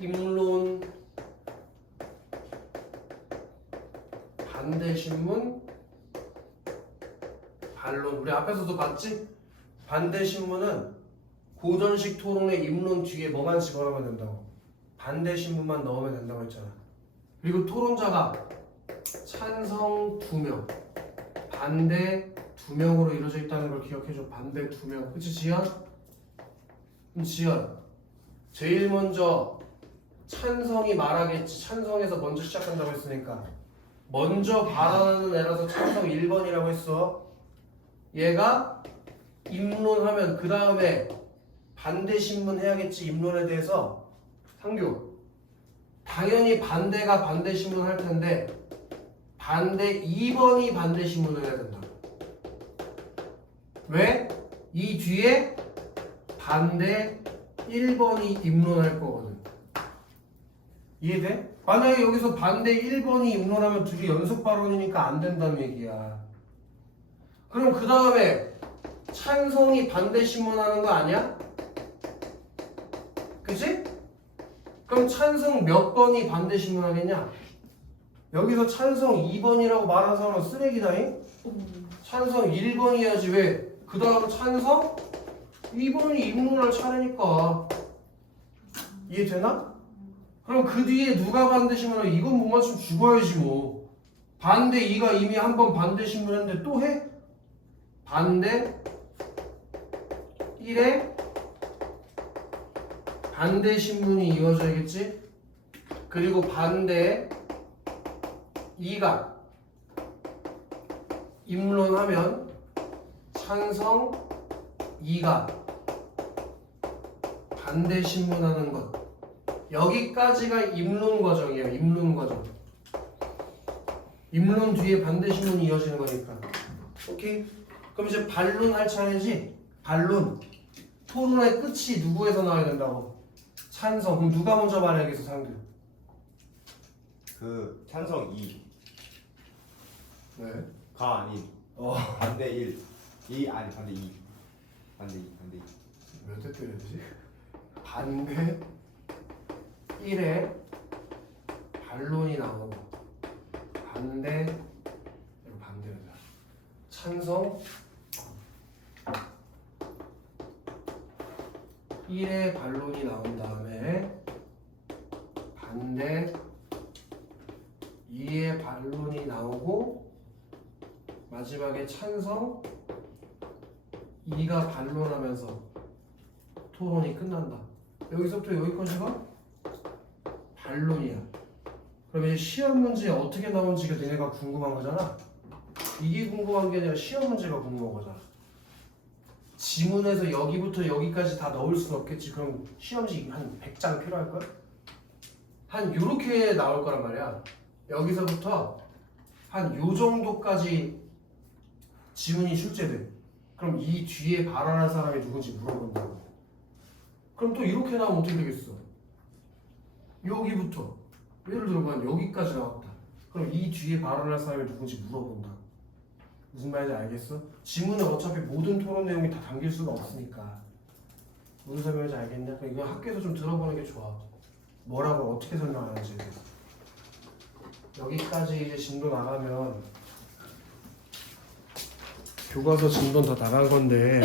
입론, 반대신문, 반론. 우리 앞에서도 봤지? 반대신문은 고전식 토론의 입론 뒤에 뭐만 집어넣으면 된다고. 반대신문만 넣으면 된다고 했잖아. 그리고 토론자가 찬성 2명, 반대 2명으로 이루어져 있다는 걸 기억해줘. 반대 2명. 그치 지연? 그럼 지연, 제일 먼저 찬성이 말하겠지. 찬성에서 먼저 시작한다고 했으니까 먼저 발언하는 애라서 찬성 1번이라고 했어. 얘가 입론하면 그 다음에 반대신문 해야겠지. 입론에 대해서. 상규, 당연히 반대가 반대신문 할 텐데 반대 2번이 반대신문을 해야 된다. 왜? 이 뒤에 반대 1번이 입론할 거거든. 이해돼? 만약에 여기서 반대 1번이 입론하면 둘이 연속 발언이니까 안 된다는 얘기야. 그럼 그 다음에 찬성이 반대신문하는 거 아니야? 그치? 그럼 찬성 몇 번이 반대신문하겠냐? 여기서 찬성 2번이라고 말하는 사람은 쓰레기다잉? 찬성 1번이야지. 왜? 그 다음 찬성 2번이 입론할 차례니까. 이해되나? 그럼 그 뒤에 누가 반대신문하고 이건 못 맞추면 죽어야지 뭐. 반대 2가 이미 한 번 반대신문했는데 또 해? 반대 1에 반대신문이 이어져야겠지? 그리고 반대 2가 입론하면 찬성 2가 반대신문하는 것. 여기까지가 입론 과정이에요. 입론 과정. 입론 뒤에 반대신문이 이어지는 거니까. 오케이? 그럼 이제 반론 할 차례지? 반론. 토론의 끝이 누구에서 나와야 된다고? 찬성. 그럼 누가 먼저 말해야겠어, 상규? 그 찬성 2. 네. 가 아닌. 반대 1. 2 아니 반대 2. 반대 2. 반대 2. 몇 대 때려야 되지? 반대 1에 반론이 나오고 반대 이거 반대다. 찬성 1에 반론이 나온 다음에 반대 2에 반론이 나오고 마지막에 찬성 2가 반론하면서 토론이 끝난다. 여기서부터 여기까지가 반론이야. 그럼 이제 시험 문제 어떻게 나온지가 너네가 궁금한 거잖아. 이게 궁금한 게 아니라 시험 문제가 궁금한 거잖아. 지문에서 여기부터 여기까지 다 넣을 순 없겠지. 그럼 시험지 한 100장 필요할걸? 한 요렇게 나올 거란 말이야. 여기서부터 한 요 정도까지 지문이 출제돼. 그럼 이 뒤에 발언할 사람이 누군지 물어본다고. 그럼 또 이렇게 나오면 어떻게 되겠어? 여기부터 예를 들어보면 여기까지 나왔다. 그럼 이 뒤에 발언할 사람이 누군지 물어본다. 무슨 말인지 알겠어? 지문에 어차피 모든 토론 내용이 다 담길 수가 없으니까. 무슨 설명인지 알겠냐? 이거 학교에서 좀 들어보는 게 좋아. 뭐라고 어떻게 설명하는지. 여기까지 이제 진도 나가면 교과서 진도는 다 나간 건데